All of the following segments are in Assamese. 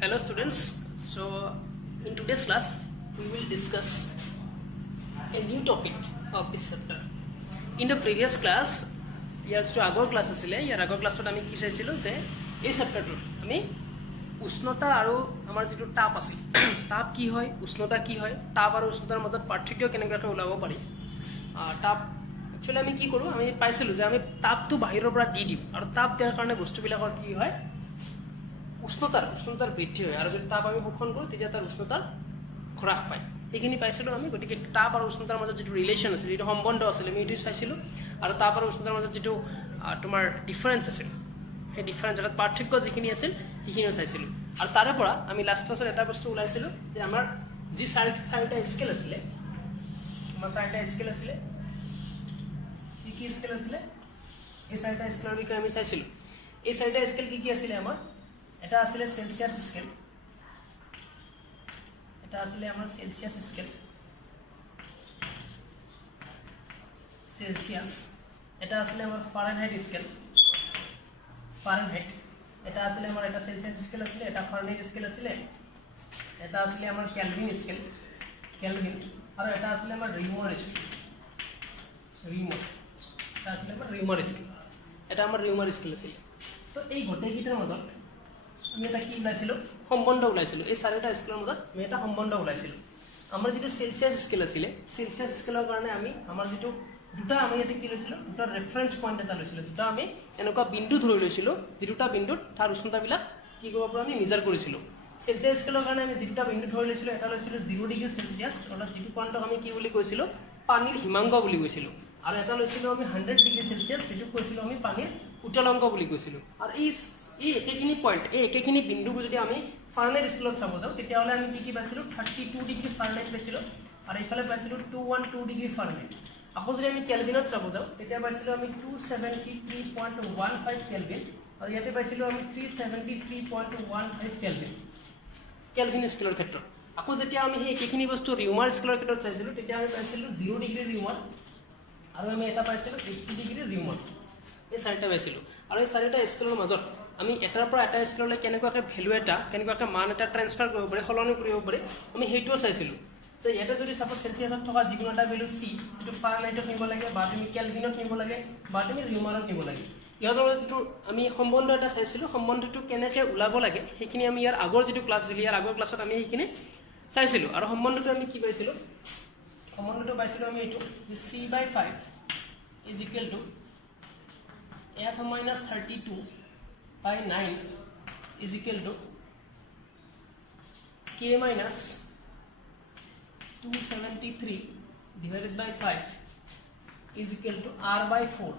Hello students, so in today's class we will discuss a new topic of this chapter. In the previous class, agor class asile yar agor class tot ami ki saisilo je ei chapter tot ami usnota aru amar jitu tap asil tap ki hoy usnota ki hoy tap aru usnotar majot parthokyo keneka ke ulabo pari tap actually ami ki koru ami paisilo je ami tap tu bahiror pora di diu aru tap diar karone bostu bilakor ki hoy উষ্ণতার বৃদ্ধি হয় আর যদি তাপ আমি শোষণ কৰো তেতিয়া তাৰ উষ্ণতাৰ হ্ৰাস পায় এইখিনি পাইছিলো আমি গতিকে তাপ আৰু উষ্ণতাৰ মাজত যেটো ৰিলেশন আছে যেটো সম্বন্ধ আছিল আমি এটো চাইছিলো আৰু তাপ আৰু উষ্ণতাৰ মাজত যেটো তোমাৰ ডিফাৰেন্স আছিল সেই ডিফাৰেন্সৰ পাৰ্থক্য যিখিনি আছিল সেইখিনিও চাইছিলো আৰু তাৰে পৰা আমি লাষ্ট ক্লাছত এটা বস্তু উলাইছিলো যে আমাৰ যি চাৰিটা স্কেল আছিল আমাৰ চাৰিটা স্কেল আছিল কি স্কেল আছিল এই চাৰিটা স্কেলৰ বিষয়ে আমি চাইছিলো এই চাৰিটা স্কেল কি আছিল আমাৰ এটা আসলে সেলসিয়াস স্কেল এটা আসলে আমরা সেলসিয়াস স্কেল সেলসিয়াস এটা আসলে আমার ফারেনহাইট স্কেল ফারেনহাইট এটা আসলে আমার এটা সেলসিয়াস স্কেল আছে এটা ফারেনহাইট স্কেল আছে এটা আসলে আমার কেলভিন স্কেল কেলভিন আর এটা আসলে আমার রিউমার স্কেল রিউমার এটা আসলে আমার রিউমার স্কেল এটা আমার রিউমার স্কেল আছে তো এই গোটেই কিটাৰ মাজত আমি এটা কি উলাইছিল সম্বন্ধ উলাইছিল এই চাৰিটা স্কেলৰ মাজত আমি এটা সম্বন্ধ উলাইছিল আমাৰ যেটো সেলসিয়াস স্কেল আছিল সেলসিয়াস স্কেলৰ কাৰণে আমি আমাৰ যেটো দুটা আমি এটা কি লৈছিল দুটা ৰেফাৰেন্স পইণ্ট এটা লৈছিল দুটা আমি এনেকুৱা বিন্দু ধৰি লৈছিল যেটা বিন্দুত তাৰ উষ্ণতা বিলাক কি কৰিব পৰা আমি মেজাৰ কৰিছিল সেলসিয়াস স্কেলৰ কাৰণে আমি যেটা বিন্দু ধৰি লৈছিল এটা লৈছিল 0 ডিগ্ৰী সেলসিয়াস অৰ্থাৎ যেটো পইণ্টক আমি কি বুলি কৈছিল পানীৰ হিমাংগ বুলি কৈছিল আৰু এটা লৈছিল আমি 100 ডিগ্ৰী সেলসিয়াস যেটো কৈছিল আমি পানীৰ উত্তলংগ বুলি কৈছিল আৰু এই একেখিনি পয়েন্ট এই একেখিনি বিন্দুবোৰ যদি আমি ফাৰেনহাইট স্কেলত চাব যাও তেতিয়া হলে আমি কি পাইছিলো 32 ডিগ্ৰী ফাৰেনহাইট পাইছিলো আৰু ইফালে পাইছিলো 212 ডিগ্ৰী ফারেনহাইট আকৌ যদি আমি কেলভিনত চাব যাও তেতিয়া পাইছিলো আমি 273.15 কেলভিন আৰু ইয়াতে পাইছিলো আমি 373.15 কেলভিন কেলভিন স্কেলৰ ক্ষেত্ৰত আকৌ যেতিয়া আমি এই একেখিনি বস্তু ৰিউমাৰ স্কেলৰ ক্ষেত্ৰত চাইছিলো তেতিয়া আমি পাইছিলো 0 ডিগ্ৰী ৰিউমাৰ আৰু আমি এটা পাইছিলো 80 ডিগ্ৰী ৰিউমাৰ এই চাৰিটা পাইছিলো আৰু এই চাৰিটা স্কেলৰ মাজত আমি এটাৰ পৰা এটা স্কেললৈ কেনেকুৱাকৈ ভ্যালু এটা কেনেকুৱাকৈ মান এটা ট্ৰান্সফাৰ কৰিব পাৰে সলনি কৰিব পাৰে আমি হেইটোও চাইছিলো যে এটা যদি সাপোজ সেলসিয়াসত থকা যিকোনো এটা ভ্যালু c এটো ফারেনহাইটত নিব লাগে বা তুমি কেলভিনত নিব লাগে বা তুমি ৰিউমাৰত নিব লাগে ইয়াৰ যেটো আমি সম্বন্ধ এটা চাইছিলো সম্বন্ধটো কেনেকৈ উলাব লাগে সেইখিনি আমি ইয়াৰ আগৰ যেটো ক্লাছ আছিল ইয়াৰ আগৰ ক্লাছত আমি সেইখিনি চাইছিলো আৰু সম্বন্ধটো আমি কি পাইছিলো সম্বন্ধটো পাইছিলো আমি এটো যে c/5 = f - 32 by 9 is equal to k minus 273 divided by 5 is equal to r by 4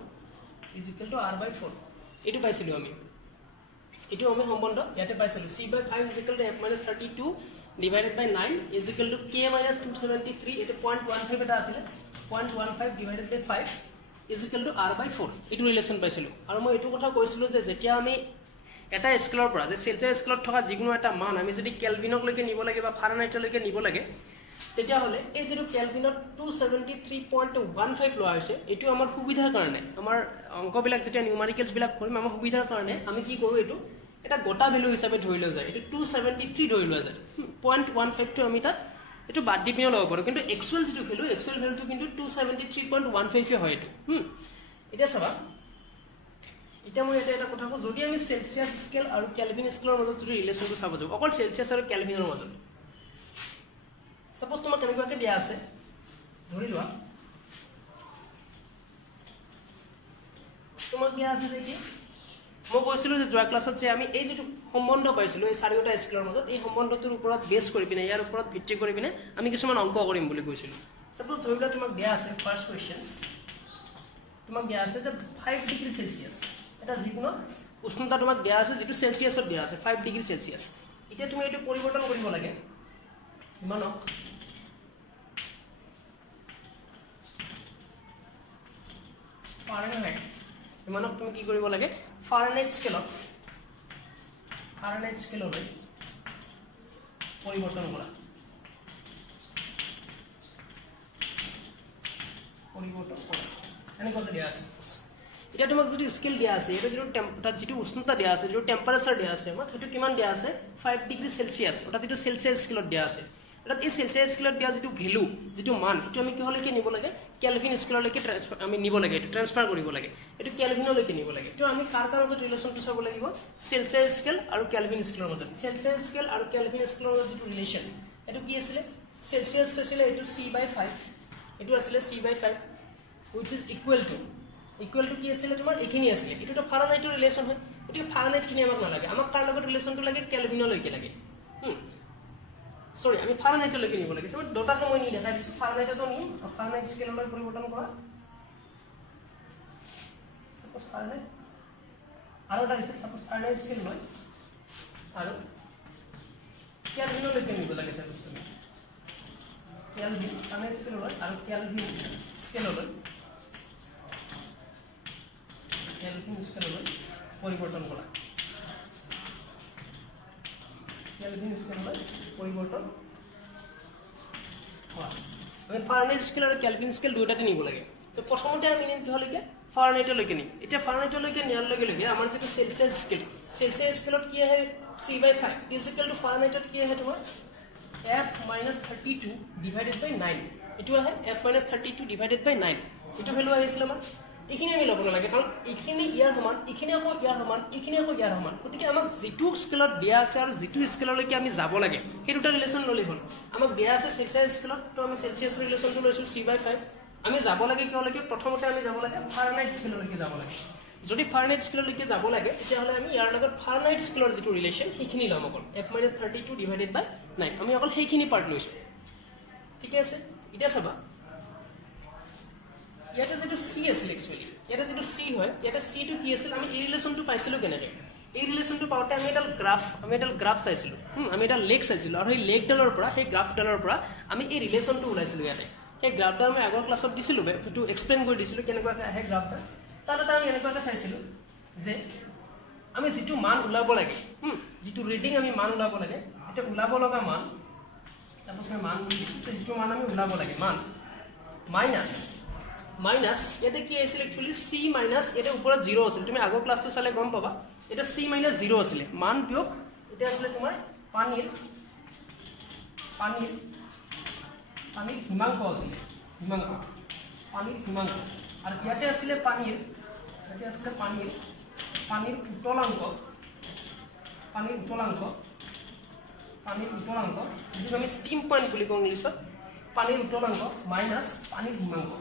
is equal to r by 4 এটো পাইছিলো আমি এটো আমি সম্বন্ধ ইয়াতে পাইছিলো c/5 is equal to f minus 32 divided by 9 is equal to k minus 273 এটো 0.15 এটা আছিল 0.15 divided by 5 is equal to r by 4 এটো ৰিলেশন পাইছিলো আৰু মই এটো কথা কৈছিলো যে যেতিয়া আমি এটা স্কেলৰ পৰা যে সেলসিয়াস স্কেলত থকা যিকোনো এটা মান আমি যদি কেলভিনক লৈকে নিব লাগে বা ফারেনহাইটলৈকে নিব লাগে তেতিয়া হলে এই যেটো কেলভিনত 273.15 লোৱা হৈছে এটো আমাৰ সুবিধাৰ কাৰণে আমাৰ অংকবিলাক যেতিয়া নিউমাৰিকেলছ বিলাক কৰিম আমাৰ সুবিধাৰ কাৰণে আমি কি কৰো এটো এটা গোটা ভ্যালু হিচাপে ধৰি লও যায় এটো 273 ধৰি লোৱা যায় 0.15 টো আমি তাত এটো বাদ দি পিনে ল'ব পাৰো কিন্তু একচুয়াল যেটো ভ্যালুটো কিন্তু 273.15 হয় এটো এটা চাবা এটা মই এটা কথা কও যদি আমি সেলসিয়াস স্কেল আৰু কেলভিন স্কেলৰ মাজত যদি ৰিলেশনটো চাব যাও অকল সেলসিয়াস আৰু কেলভিনৰ মাজত সাপোজ তোমাক কেনেকুৱাকে দিয়া আছে ধৰি লোৱা তোমাক দিয়া আছে যে কি মই কৈছিলো যে যোৱা ক্লাছত যে আমি এই যেটো সম্বন্ধ পাইছিলো এই চাৰিটা স্কেলৰ মাজত এই সম্বন্ধটোৰ ওপৰত বেছ কৰি পিনে ইয়াৰ ওপৰত ভিত্তি কৰি পিনে আমি কিছুমান অংক কৰিম বুলি কৈছিলো সাপোজ ধৰি লোৱা তোমাক দিয়া আছে ফাৰ্স্ট কোৱেশ্চনস তোমাক দিয়া আছে যে 5 ডিগ্ৰী সেলসিয়াস এটা যিকোনো উষ্ণতা তোমাক দিয়া আছে যেটো সেলসিয়াসত দিয়া আছে 5 ডিগ্ৰী সেলসিয়াস এতিয়া তুমি এটো পৰিৱৰ্তন কৰিব লাগে মানক ফাৰেনহাইট মানক তুমি কি কৰিব লাগে ফাৰেনহাইট স্কেলত পৰিৱৰ্তন কৰা এনেকুৱা দিয়া আছে এটা তোমাক যদি স্কেল দিয়া আছে এটা যেটো উষ্ণতা দিয়া আছে যেটো টেম্পারেচার দিয়া আছে আমাক হেতু কিমান দিয়া আছে 5 ডিগ্রি সেলসিয়াস অর্থাৎ এটো সেলসিয়াস স্কেলত দিয়া আছে অর্থাৎ এই সেলসিয়াস স্কেলত দিয়া যেটো ভ্যালু যেটো মান এটো আমি কি হলৈকে নিব লাগে কেলভিন স্কেললৈকে আমি নিব লাগে এটো ট্রান্সফার কৰিব লাগে এটো কেলভিনলৈকে নিব লাগে তো আমি কাৰ কাৰ মধ্যে ৰিলেশনটো চাব লাগিব সেলসিয়াস স্কেল আৰু কেলভিন স্কেলৰ মধ্যে সেলসিয়াস স্কেল আৰু কেলভিন স্কেলৰ যেটো ৰিলেশন এটো কি আছিল সেলসিয়াস আছিল এটো c/5 এটো আছিল c/5 which is equal to কি আছিল তোমাৰ এখিনি আছিল এটো তো ফাৰেনহাইটৰ ৰিলেশন হয় এটো ফাৰেনহাইট কিনে আমাক না লাগে আমাক কাৰ লগত ৰিলেশনটো লাগে কেলভিনলৈকে লাগে সরি আমি ফারেনহাইটলৈকে নিব লাগে তো ডটাকে মই নি দেখাই দিছো ফারেনহাইটটো নি ফারেনহাইট স্কেললৈ পৰিৱৰ্তন কৰা সাপোজ ফাৰেনহাইট আৰু এটা আছে সাপোজ ফাৰেনহাইট স্কেল লৈ আৰু কেলভিনলৈকে নিব লাগে সাপোজ তুমি কেলভিন ফাৰেনহাইট স্কেললৈ আৰু কেলভিন স্কেললৈ কেলভিন স্কেললৈ পৰিৱৰ্তন কৰা কেলভিন স্কেললৈ পৰিৱৰ্তন কৰা আমি ফাৰেনহাইট স্কেল আৰু কেলভিন স্কেল দুটাতে নিব লাগে তো প্ৰথমতে আমি নিম কি হলৈকে ফাৰেনহাইটলৈকে নিম এটা ফাৰেনহাইটলৈকে নিয়াৰ লগে লগে আমাৰ যেটো সেলসিয়াস স্কেলত কি আহে c/5 ইকুৱেল টু ফাৰেনহাইটত কি আহে তোমাৰ f-32 ডিভাইডেড বাই 9 এটো আহে f-32 ডিভাইডেড বাই 9 এটো ভ্যালু আহিছিল আমাৰ এখিনি আমি লব লাগে কাৰণ এখিনি ইয়াৰ সমান এখিনি আকৌ ইয়াৰ সমান এখিনি আকৌ ইয়াৰ সমান গতিকে আমাক যেটো স্কেলত দিয়া আছে আৰু যেটো স্কেললৈকে আমি যাব লাগে সেই দুটা ৰিলেশন ললি হ'ল আমাক দিয়া আছে সেলসিয়াস স্কেলত তো আমি সেলসিয়াস ৰিলেশনটো লৈছো c/5 আমি যাব লাগে কিয়লৈকে প্ৰথমতে আমি যাব লাগে ফাৰেনহাইট স্কেললৈকে যাব লাগে যদি ফাৰেনহাইট স্কেললৈকে যাব লাগে তেতিয়া হলে আমি ইয়াৰ লগত ফাৰেনহাইট স্কেলৰ যেটো ৰিলেশন সেইখিনি লম অকল f-32 ডিভাইডেড বাই 9 আমি অকল সেইখিনি পাৰ্ট লৈছো ঠিক আছে এটা চাবা ইয়াতে যেটো c আছিল एक्चुअली ইয়াতে যেটো c হয় ইয়াতে c টো কি আছিল আমি এই ৰিলেশনটো পাইছিলো কেনেকে এই ৰিলেশনটো পাওঁতে আমি এডাল গ্ৰাফ চাইছিলো আমি এডাল লেগ চাইছিলো আৰু এই লেগডালৰ পৰা সেই গ্ৰাফডালৰ পৰা আমি এই ৰিলেশনটো ওলাইছিলো ইয়াতে সেই গ্ৰাফডাল আমি আগৰ ক্লাছত দিছিলো এটো এক্সপ্লেইন কৰি দিছিলো কেনেকৈ আহে গ্ৰাফডাল তাতে আমি এনেকৈ চাইছিলো যে আমি যেটো মান ওলাব লাগে যেটো ৰিডিং আমি মান ওলাব লাগে এটা ওলাব লগা মান তাৰপিছত আমি মান বুলি দিছো যেটো মান আমি ওলাব লাগে মান মাইনাস এটা কি আছিল एक्चुअली c মাইনাস এটা ওপৰত 0 আছিল তুমি আগৰ ক্লাসটো চালে গম পাবা এটা c মাইনাস 0 আছিল মান বিয়োগ এটা আছিল তোমাৰ পানীৰ হিমাংক আছিল পানীৰ হিমাংক আৰু ইয়াতে আছিল পানীৰ উত্তলাংক যিটো আমি স্টিম পইণ্ট বুলি কওঁ ইংলিছত পানীৰ উত্তলাংক মাইনাস পানীৰ হিমাংক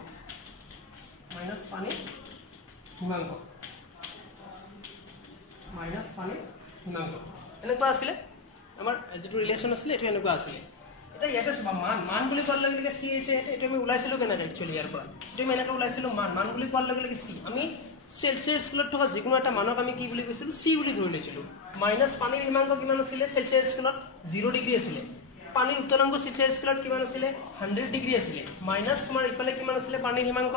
এনেকুৱা আছিল আমাৰ যেটো ৰিলেশন আছিল এটো এনেকুৱা আছিল এটা ইয়াতে সব মান বুলি কোৱাৰ লগে লগে c আছে এটো আমি ওলাইছিলো কেনেকৈ एक्चुअली ইয়াৰ পৰা এটো আমি এনেকৈ ওলাইছিলো মান বুলি কোৱাৰ লগে লগে c আমি সেলসিয়াস স্কেলত থকা যিকোনো এটা মানক আমি কি বুলি কৈছিলো c বুলি ধৰি লৈছিলো মাইনাস পানীৰ হিমাংক কিমান আছিল সেলসিয়াস স্কেলত 0 ডিগ্ৰী আছিল পানীৰ উত্তলাংক সেলসিয়াস স্কেলত কিমান আছিল 100 ডিগ্ৰী আছিল মাইনাস তোমাৰ ইফালে কিমান আছিল পানীৰ হিমাংক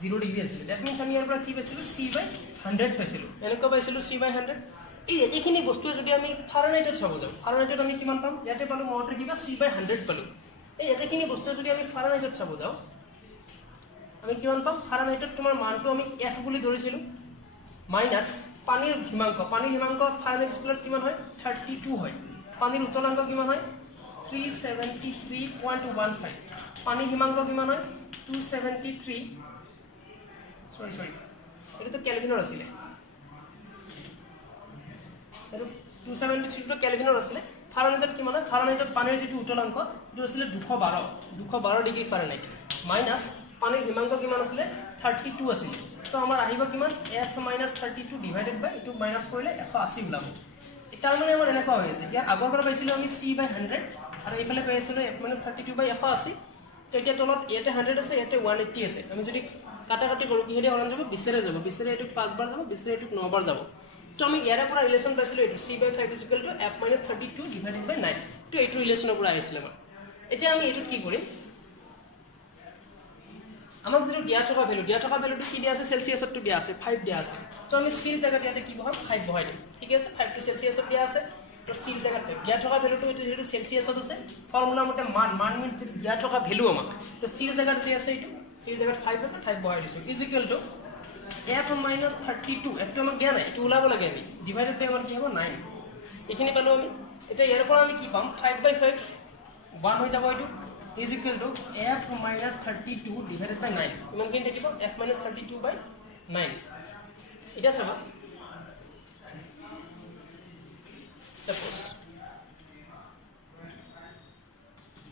0 ডিগ্ৰী আছিল দ্যাট মিন্স আমি ইয়াৰ পৰা কি পাইছিলো c/100 পাইছিলো এনেকৈ পাইছিলো c/100 এই এখিনি বস্তু যদি আমি ফারেনহাইটত চাব যাও ফারেনহাইটত আমি কিমান পাম ইয়াতে পালো মতে কিবা c/100 পালো এই এখিনি বস্তু যদি আমি ফারেনহাইটত চাব যাও আমি কিমান পাম ফারেনহাইটত তোমাৰ মানটো আমি f বুলি ধৰিছিলো মাইনাস পানীৰ হিমাংক ফাৰেনহাইট স্কেলত কিমান হয় 32 হয় পানীৰ উত্তলাংক কিমান হয় 373.15 পানীৰ হিমাংক কিমান হয় 273 সৰি এটা তো কেলভিনৰ আছিল আৰু 273 তো কেলভিনৰ আছিল ফাৰেনহাইটত কিমান হয় ফাৰেনহাইটত পানীৰ যেটো উত্তলাংক এটো আছিল 212 ডিগ্ৰী ফাৰেনহাইট মাইনাস পানীৰ হিমাংক কিমান আছিল 32 আছিল তো আমাৰ আহিব কিমান f-32 ডিভাইডেড বাই এটো মাইনাস কৰিলে 180 ওলাব এটা মানে আমাৰ এনেকুৱা হৈ আছে ইয়াৰ আগৰ পৰা পাইছিলো আমি c/100 আৰু এইফালে পাইছিলো f-32 বাই 180 তো এটা তলত ইয়াতে 100 আছে ইয়াতে 180 আছে আমি যদি কাটাকাটি কৰো কি হেডে হৰণ যাব 20 ৰে যাব 20 ৰে এটো 5 বাৰ যাব 20 ৰে এটো 9 বাৰ যাব তো আমি ইয়াৰে পৰা ৰিলেশন পাইছিলো এটো c/5 f-32 ডিভাইডেড বাই 9 তো এটো ৰিলেশনৰ পৰা আহিছিল আমাৰ এতিয়া আমি এটো কি কৰিম আমাক যেটো দিয়া থকা ভ্যালুটো কি দিয়া আছে সেলসিয়াসত দিয়া আছে 5 দিয়া আছে তো আমি c জায়গাতে ইয়াতে কি বহাম 5 বহাই দিম ঠিক আছে 5 টো সেলসিয়াসত দিয়া আছে তো c জায়গাতে দিয়া থকা ভ্যালুটো যেটো সেলসিয়াসত আছে ফর্মুলা মতে মান মিন্স দিয়া থকা ভ্যালু আমাক তো c জায়গাতে আছে এটো c জায়গাত 5 আছে 5 বহাই দিছো is equal to f minus 32 একটু আমাক দিয়া নাই এটো উলাব লাগে আমি ডিভাইডেড বাই আমাৰ কি হ'ব 9 এখিনি পালো আমি এটা ইয়াৰ পৰা আমি কি পাম 5/5 1 হৈ যাব এটো is equal to f minus 32 divided by 9 ইমান কিন থাকিব f minus 32 by 9 এটা চাবা suppose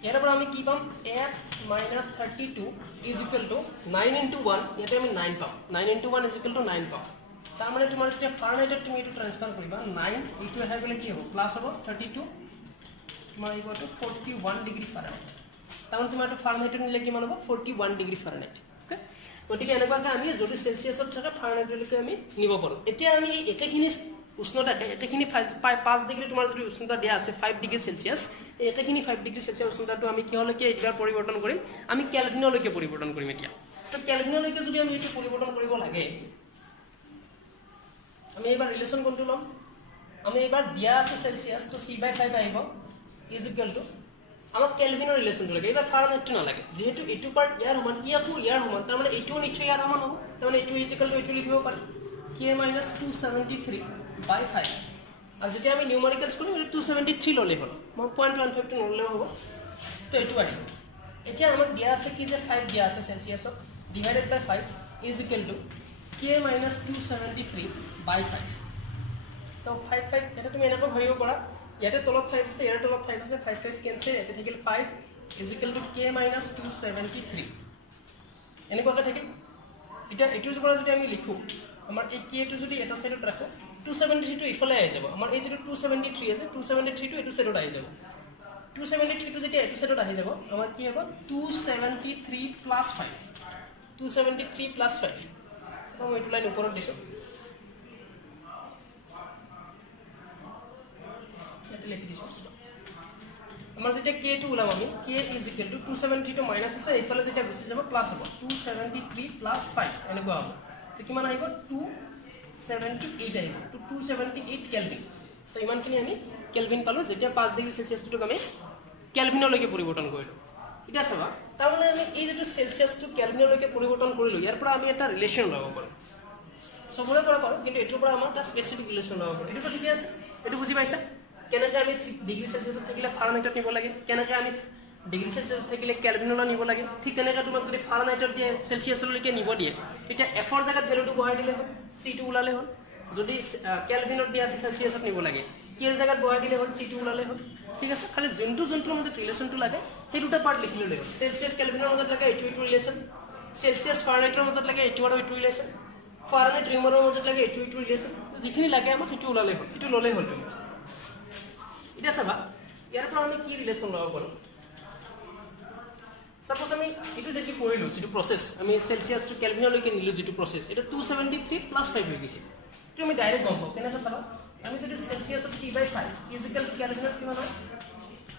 ইয়াৰ পৰা আমি কি পাম f minus 32 is equal to 9 into 1 ইয়াতে আমি 9 পাম 9 into 1 is equal to 9 পাম তাৰ মানে তোমাৰ যেতিয়া ফাৰেনহাইটত তুমি এটো ট্ৰান্সফাৰ কৰিবা 9 ইটো হৈ গলে কি হ'ব প্লাস হ'ব 32 তোমাৰ ইকুয়াল টু 41 ডিগ্ৰী ফাৰেনহাইট তাৰ মানে তোমাৰ এটো ফাৰেনহাইটত নিলে কিমান হ'ব 41 ডিগ্ৰী ফাৰেনহাইট ওকে গতিকে এনেকুৱাকৈ আমি যদি সেলসিয়াছত থাকে ফাৰেনহাইটলৈকে আমি নিব পাৰো এতিয়া আমি একেখিনি উষ্ণতা একেখিনি 5 ডিগ্ৰী তোমাৰ যদি উষ্ণতা দিয়া আছে 5 ডিগ্ৰী সেলসিয়াস একেখিনি 5 ডিগ্ৰী সেলসিয়াস উষ্ণতাটো আমি কিহলৈকে এইবাৰ পৰিৱৰ্তন কৰিম আমি কেলভিনলৈকে পৰিৱৰ্তন কৰিম এতিয়া তো কেলভিনলৈকে যদি আমি এটো পৰিৱৰ্তন কৰিব লাগে আমি এবাৰ ৰিলেশন কোনটো লম আমি এবাৰ দিয়া আছে সেলসিয়াস তো c/5 আহিব is equal to আমাক কেলভিনৰ ৰিলেশনটো লাগে এবাৰ ফাৰেনহাইটটো না লাগে যেহেতু এটো পাৰ্ট ইয়াৰ সমান ইয়াকো ইয়াৰ সমান তাৰ মানে এটো নিশ্চয় ইয়াৰ সমান হ'ব তাৰ মানে এটো is equal to এটো লিখিব পাৰি k - 273/5 আৰু যেতিয়া আমি নিউমেৰিকেলস কৰিম 273 ললে হ'ল মই 0.15 টো নললে হ'ব তো এটো আহিব এতিয়া আমাক দিয়া আছে কি যে 5 দিয়া আছে সেলসিয়াসত divided by 5 is equal to k - 273/5 তো 5 এটা তুমি এনেকৈ ভাবিব পাৰা ইয়াতে তলত 5 আছে ইয়াতে তলত 5 আছে 5 কেনসেল এতে থাকিল 5 is equal to k - 273 এনেকুৱাকৈ থাকিল এটা এটোৰ পৰা যদি আমি লিখো আমাৰ এই k টো যদি এটা সাইডত ৰাখো 273 টো ইফালে আহি যাব আমাৰ এই যেটো 273 আছে 273 টো এটো সাইডত আহি যাব 273 টো যেতিয়া এটো সাইডত আহি যাব আমাৰ কি হ'ব 273 + 5 273 + 5 সো মই এটো লাইন ওপৰত দিছো লিখি দিছো আমাৰ যেতিয়া k টো উলাম আমি k is equal to 273 টো মাইনাস আছে ইফালে যেতিয়া গুছি যাব প্লাস হ'ব 273 + 5 এনেকুৱা হ'ব তো কিমান আহিব 278 আহিব তো 278 কেলভিন তো ইমানখিনি আমি কেলভিন পালো যেতিয়া 5 ডিগ্ৰী সেলসিয়াসটো আমি কেলভিনলৈকে পৰিৱৰ্তন কৰিলো এটা চাবা তাৰ মানে আমি এই যেটো সেলসিয়াসটো কেলভিনলৈকে পৰিৱৰ্তন কৰিলো ইয়াৰ পৰা আমি এটা ৰিলেশন ল'ব পাৰো সবৰে পৰা পাৰো কিন্তু এটোৰ পৰা আমাৰ এটা স্পেসিফিক ৰিলেশন ল'ব পাৰো এটো ঠিক আছে এটো বুজি পাইছা কেনেকৈ আমি ডিগ্ৰী সেলসিয়াসত থাকিলে ফাৰেনহাইটত নিব লাগে কেনেকৈ আমি ডিগ্ৰী সেলসিয়াসত থাকিলে কেলভিনলৈ নিব লাগে ঠিক তেনেকৈ তোমাক যদি ফাৰেনহাইটত দিয়ে সেলসিয়াসলৈকে নিব দিয়ে তেতিয়া f ৰ জায়গাত ভ্যালুটো বহাই দিলে হ'ল c টো উলালে হ'ল যদি কেলভিনত দিয়া আছে সেলসিয়াসত নিব লাগে k ৰ জায়গাত বহাই দিলে হ'ল c টো উলালে হ'ল ঠিক আছে খালি যোনটো মাজত ৰিলেশনটো লাগে সেই দুটা পাৰ্ট লিখি ললে হ'ল সেলসিয়াস কেলভিনৰ মাজত লাগে এটো ৰিলেশন সেলসিয়াস ফাৰেনহাইটৰ মাজত লাগে এটো আৰু এটো ৰিলেশন ফাৰেনহাইট ৰিমৰৰ মাজত লাগে এটো ৰিলেশন যিখিনি লাগে আমাক এটো উলালে হ'ল এটো ললে হ'ল তুমি এটা চাবা ইয়াৰ পৰা আমি কি ৰিলেশন লব পাৰো সাপোজ আমি এটো যেটি কৰিলো যেটো প্ৰসেস আমি সেলসিয়াস টু কেলভিনলৈকে নিলো যেটো প্ৰসেস এটা 273 + 5 হৈ গৈছে তুমি ডাইৰেক্ট গম পাও কেনেকৈ চাবা আমি যদি সেলসিয়াসত c/5 ইকুৱেল টু কেলভিনত কিমান হয়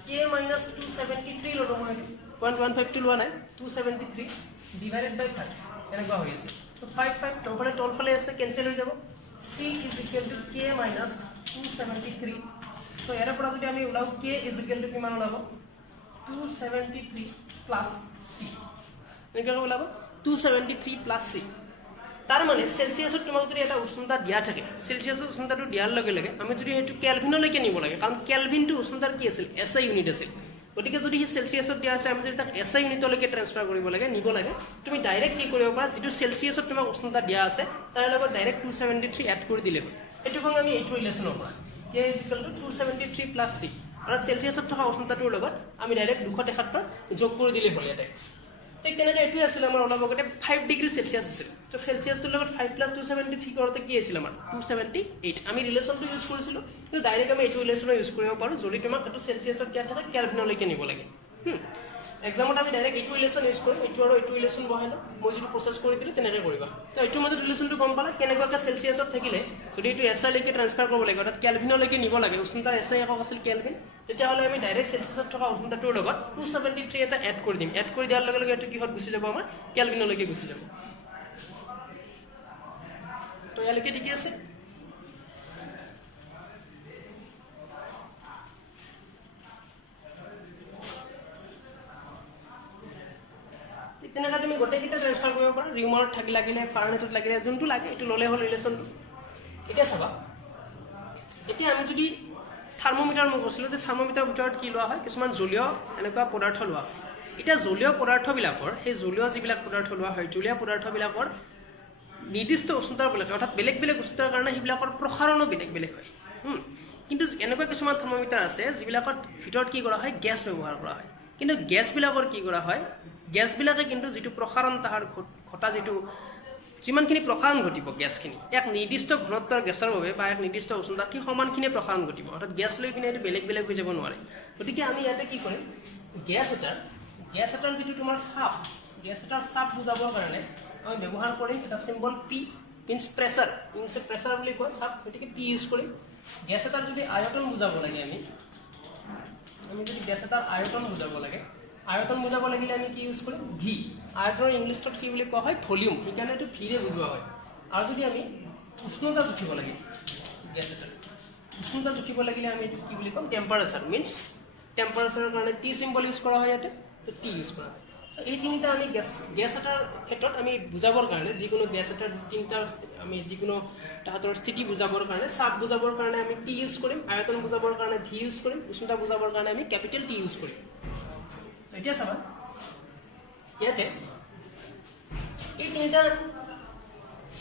k - 273 ললো মই 0.15 টো লোৱা নাই 273 ডিভাইডেড বাই 5 এনেকুৱা হৈ আছে তো 5 তলফালে তলফালে আছে কেনসেল হৈ যাব c = k - 273 তো এর পৰা যদি আমি উলাও k = কিমান উলাব 273 + c এনেকৈ উলাব 273 + c তাৰ মানে সেলসিয়াসত তোমাক যদি এটা উষ্ণতা দিয়া থাকে সেলসিয়াসৰ উষ্ণতাটো দিয়াৰ লগে লগে আমি যদি হেতু কেলভিনলৈকে নিব লাগে কাৰণ কেলভিনটো উষ্ণতাৰ কি আছিল SI ইউনিট আছিল গতিকে যদি সেলসিয়াসত দিয়া আছে আমি যদি তাক SI ইউনিটলৈকে ট্ৰান্সফাৰ কৰিব লাগে নিব লাগে তুমি ডাইৰেক্ট কি কৰিব পাৰা যেটো সেলসিয়াসত তোমাক উষ্ণতা দিয়া আছে তাৰ লগত ডাইৰেক্ট 273 এড কৰি দিলে হয় এটো কোন আমি এইটো ৰিলেশনৰ পৰা k = 273 + c আৰু সেলসিয়াসত থকা উষ্ণতাটোৰ লগত আমি ডাইৰেক্ট 273 যোগ কৰি দিলে হ'ল ইয়াতে ঠিক তেনেকৈ এটো আছিল আমাৰ অলপ আগতে 5 ডিগ্ৰী সেলসিয়াস আছিল তো সেলসিয়াসটোৰ লগত 5 + 273 কৰতে কি আছিল আমাৰ 278 আমি ৰিলেশনটো ইউজ কৰিছিলো কিন্তু ডাইৰেক্ট আমি এইটো ৰিলেশন ইউজ কৰিব পাৰো যদি তোমাক এটো সেলসিয়াসত দিয়া থাকে কেলভিনলৈকে নিব লাগে এক্সামত আমি ডাইৰেক্ট এইটো ৰিলেশন ইউজ কৰিম এইটো আৰু এইটো ৰিলেশন বহাইলো মই যেটো প্ৰসেস কৰি দিলে তেনেকৈ কৰিবা তো এইটো মাজত ৰিলেশনটো গম পালা কেনেকুৱাকৈ সেলসিয়াসত থাকিলে যদি এইটো SI লৈকে ট্ৰান্সফাৰ কৰিব লাগে অৰ্থাৎ কেলভিনলৈকে নিব লাগে উষ্ণতা SI একক আছিল কেলভিন তেতিয়া হলে আমি ডাইৰেক্ট সেলসিয়াসত থকা উষ্ণতাটোৰ লগত 273 এটা এড কৰি দিম এড কৰি দিয়াৰ লগে লগে এটো কিহত গুছি যাব আমাৰ কেলভিনলৈকে গুছি যাব তো ইয়ালৈকে ঠিক আছে তেনেকা তুমি গোটেইকেইটা ট্ৰান্সফাৰ কৰিব পাৰা ৰিউমাৰত থাকি লাগিলে ফাৰ্নেটত লাগিলে যোনটো লাগে এইটো ল'লে হ'ল ৰিলেশ্যনটো এতিয়া চাবা এতিয়া আমি যদি থাৰ্মোমিটাৰ মই কৈছিলোঁ যে থাৰ্মোমিটাৰৰ ভিতৰত কি লোৱা হয় কিছুমান জলীয় এনেকুৱা পদাৰ্থ লোৱা হয় এতিয়া জলীয় পদাৰ্থবিলাকৰ সেই জলীয় যিবিলাক পদাৰ্থ লোৱা হয় জলীয় পদাৰ্থবিলাকৰ নিৰ্দিষ্ট উষ্ণতাবিলাক অৰ্থাৎ বেলেগ বেলেগ উষ্ণতাৰ কাৰণে সেইবিলাকৰ প্ৰসাৰণো বেলেগ বেলেগ হয় কিন্তু এনেকুৱা কিছুমান থাৰ্মোমিটাৰ আছে যিবিলাকৰ ভিতৰত কি কৰা হয় গেছ ব্যৱহাৰ কৰা হয় কিন্তু গেছবিলাকৰ কি কৰা হয় গেছবিলাকে কিন্তু যিটো প্ৰসাৰণ তাহাৰ ঘটা যিটো যিমানখিনি প্ৰসাৰণ ঘটিব গেছখিনি এক নিৰ্দিষ্ট ঘনত্বৰ গেছৰ বাবে বা এক নিৰ্দিষ্ট উষ্ণতাত কি সমানখিনি প্ৰসাৰণ ঘটিব অৰ্থাৎ গেছ লৈ কিনে এইটো বেলেগ বেলেগ হৈ যাব নোৱাৰে গতিকে আমি ইয়াতে কি কৰিম গেছ এটাৰ যিটো তোমাৰ চাপ গেছ এটাৰ চাপ বুজাবৰ কাৰণে আমি ব্যৱহাৰ কৰিম এটা চিম্বল পি মিন্স প্ৰেছাৰ ইংলিছত প্ৰেছাৰ বুলি কয় চাপ গতিকে পি ইউজ কৰিম গেছ এটাৰ যদি আয়তন বুজাব লাগে আমি যদি গেছ এটাৰ আয়তন বুজাব লাগে আয়তন বুজাব লাগিলে আমি কি ইউজ কৰিম ভি আয়তনৰ ইংলিছত কি বুলি কোৱা হয় ভলিউম সেইকাৰণে এইটো ভিৰে বুজোৱা হয় আৰু যদি আমি উষ্ণতা জুখিব লাগে গেছ এটাৰ উষ্ণতা জুখিব লাগিলে আমি এইটো কি বুলি ক'ম টেম্পাৰেচাৰ মিন্স টেম্পাৰেচাৰৰ কাৰণে টি চিম্বল ইউজ কৰা হয় ইয়াতে তো টি ইউজ কৰা হয় এই তিনিটা আমি গেছ এটাৰ ক্ষেত্ৰত আমি বুজাবৰ কাৰণে যিকোনো গেছ এটাৰ তিনিটা আমি যিকোনো তাহাঁতৰ স্থিতি বুজাবৰ কাৰণে চাপ বুজাবৰ কাৰণে আমি টি ইউজ কৰিম আয়তন বুজাবৰ কাৰণে ভি ইউজ কৰিম উষ্ণতা বুজাবৰ কাৰণে আমি কেপিটেল টি ইউজ কৰিম এতিয়া চাবা ইয়াতে এই তিনিটা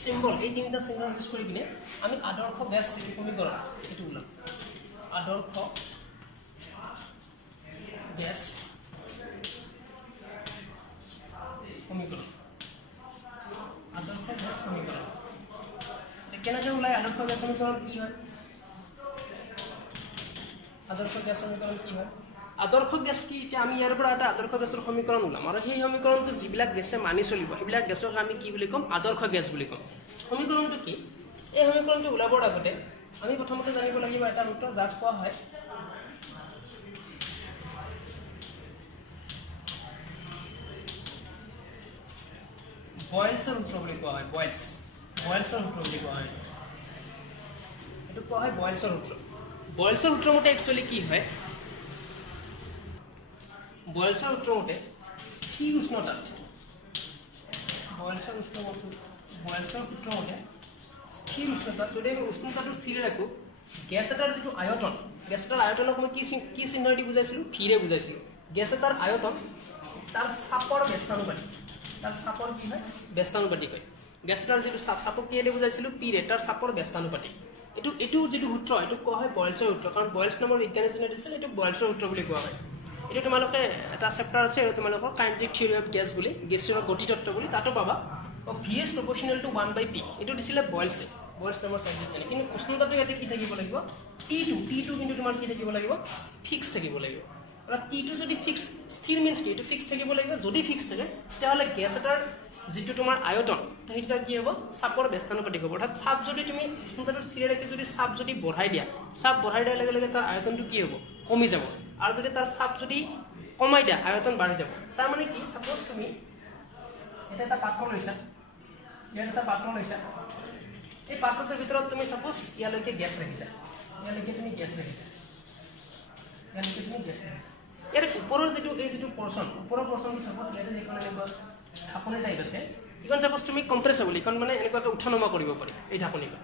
চিম্বল ইউজ কৰি কিনে আমি আদৰ্শ গেছ যিটো সমীকৰণ এইটো ওলাম আদৰ্শ গেছ সমীকৰণ কেনেকৈ ওলাই আদৰ্শ গেছ সমীকৰণ কি হয় আদৰ্শ গেছ সমীকৰণ কি হয় আদৰ্শ গেছ কি এতিয়া আমি ইয়াৰ পৰা এটা আদৰ্শ গেছৰ সমীকৰণ ওলাম আৰু সেই সমীকৰণটো যিবিলাক গেছে মানি চলিব সেইবিলাক গেছক আমি কি বুলি ক'ম আদৰ্শ গেছ বুলি ক'ম সমীকৰণটো কি এই সমীকৰণটো ওলাবৰ আগতে আমি প্ৰথমতে জানিব লাগিব এটা সূত্ৰ যাক কোৱা হয় বয়েলছৰ সূত্ৰ বুলি কোৱা হয় বয়েলছৰ সূত্ৰ বুলি কোৱা হয় এইটো কোৱা হয় বয়েলছৰ সূত্ৰ মতে একচুৱেলি কি হয় বয়েলছৰ সূত্ৰ মতে স্থিৰ উষ্ণতাত যদি আমি উষ্ণতাটো স্থিৰ ৰাখো গেছ এটাৰ যিটো আয়তন গেছ এটাৰ আয়তনক মই কি চিহ্ন দি বুজাইছিলোঁ ভিৰে বুজাইছিলোঁ গেছ এটাৰ আয়তন তাৰ চাপৰ ব্যস্তানুপাতিক তাৰ চাপৰ কি হয় ব্যস্তানুপাতিক হয় গেছ এটাৰ যিটো চাপক কিহেৰে বুজাইছিলোঁ পিৰে তাৰ চাপৰ ব্যস্তানুপাতিক এইটো যিটো সূত্ৰ এইটো কোৱা হয় বয়েলছৰ সূত্ৰ কাৰণ বয়েলছ নামৰ বিজ্ঞানীজনে দিছিল এইটো বয়েলছৰ সূত্ৰ বুলি কোৱা হয় এইটো তোমালোকে এটা চেপ্টাৰ আছে আৰু তোমালোকৰ কাইনেটিক থিয়ৰী অফ গেছ বুলি গেছৰ গতিতত্ত্ব বুলি তাতো পাবা V S proportional two 1/p এইটো দিছিলে বয়েলছ নামৰ চাবজেক্টজনে কিন্তু উষ্ণতাটো ইয়াতে কি থাকিব লাগিব টি2 কিন্তু তোমাৰ কি থাকিব লাগিব ফিক্স থাকিব লাগিব আৰু টি2 যদি ফিক্স স্থিৰ মিন্স কি এইটো ফিক্স থাকিব লাগিব যদি ফিক্স থাকে তেতিয়াহ'লে গেছ এটাৰ যিটো তোমাৰ আয়তন সেইটো কি হ'ব চাপৰ ব্যস্তানুপাতিক হ'ব অৰ্থাৎ চাপ যদি তুমি উষ্ণতাটো স্থিৰ ৰাখি যদি চাপ যদি বঢ়াই দিয়া দিয়াৰ লগে লগে তাৰ আয়তনটো কি হ'ব কমি যাব আৰু যদি তাৰ চাপ যদি কমাই দিয়া আয়তন বাঢ়ি যাব তাৰমানে কি সাপোজ তুমি এটা পাত্ৰ লৈছা এই পাত্ৰটোৰ ভিতৰত তুমি সাপোজ ইয়ালৈকে গেছ ৰাখিছা ইয়াৰ ওপৰৰ যিটো পৰ্চন ওপৰৰ পৰ্চনটো সাপোজ ইয়াতে যিখন এনেকুৱা ঢাকনি টাইপ আছে এইখন সাপোজ তুমি কম্প্ৰেছেবল এইখন মানে এনেকুৱাকৈ উঠা নমা কৰিব পাৰি এই ঢাকনিখন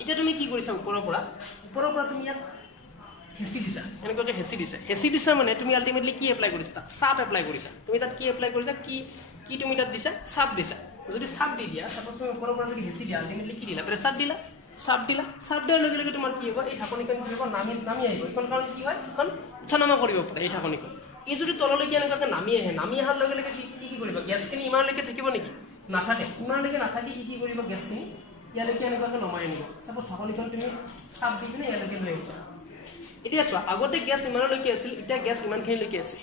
এতিয়া তুমি কি কৰিছা ওপৰৰ পৰা তুমি ইয়াত হেঁচি দিছা মানে তুমি আল্টিমেটলি কি এপ্লাই কৰিছা তাক চাপ এপ্লাই কৰিছা তুমি তাত কি এপ্লাই কৰিছা কি তুমি তাত দিছা চাপ দিছা যদি চাপ দি দিয়া সাপোজ তুমি ওপৰৰ পৰা যদি হেঁচি দিয়া আল্টিমেটলি কি দিলা প্ৰেছাৰ দিলা চাপ দিয়াৰ লগে লগে তোমাৰ কি হ'ব এই ঢাকনিখন কি হ'ব নামি আহিব এইখন কাৰণ কি হয় এখন উঠা নামা কৰিব পাৰে এই ঢাকনিখন এই যদি তললৈকে এনেকুৱাকৈ নামি অহাৰ লগে লগে কি কৰিব গেছখিনি ইমানলৈকে থাকিব নেকি নাথাকে ইমানলৈকে নাথাকি কি কৰিব গেছখিনি ইয়ালৈকে এনেকুৱাকৈ নমাই আনিব সাপোজ ঢাকনিখন তুমি চাপ দি কিনে ইয়ালৈকে লৈ আহিছা এতিয়া চোৱা আগতে গেছ ইমানলৈকে আছিল এতিয়া গেছ ইমানখিনিলৈকে আছে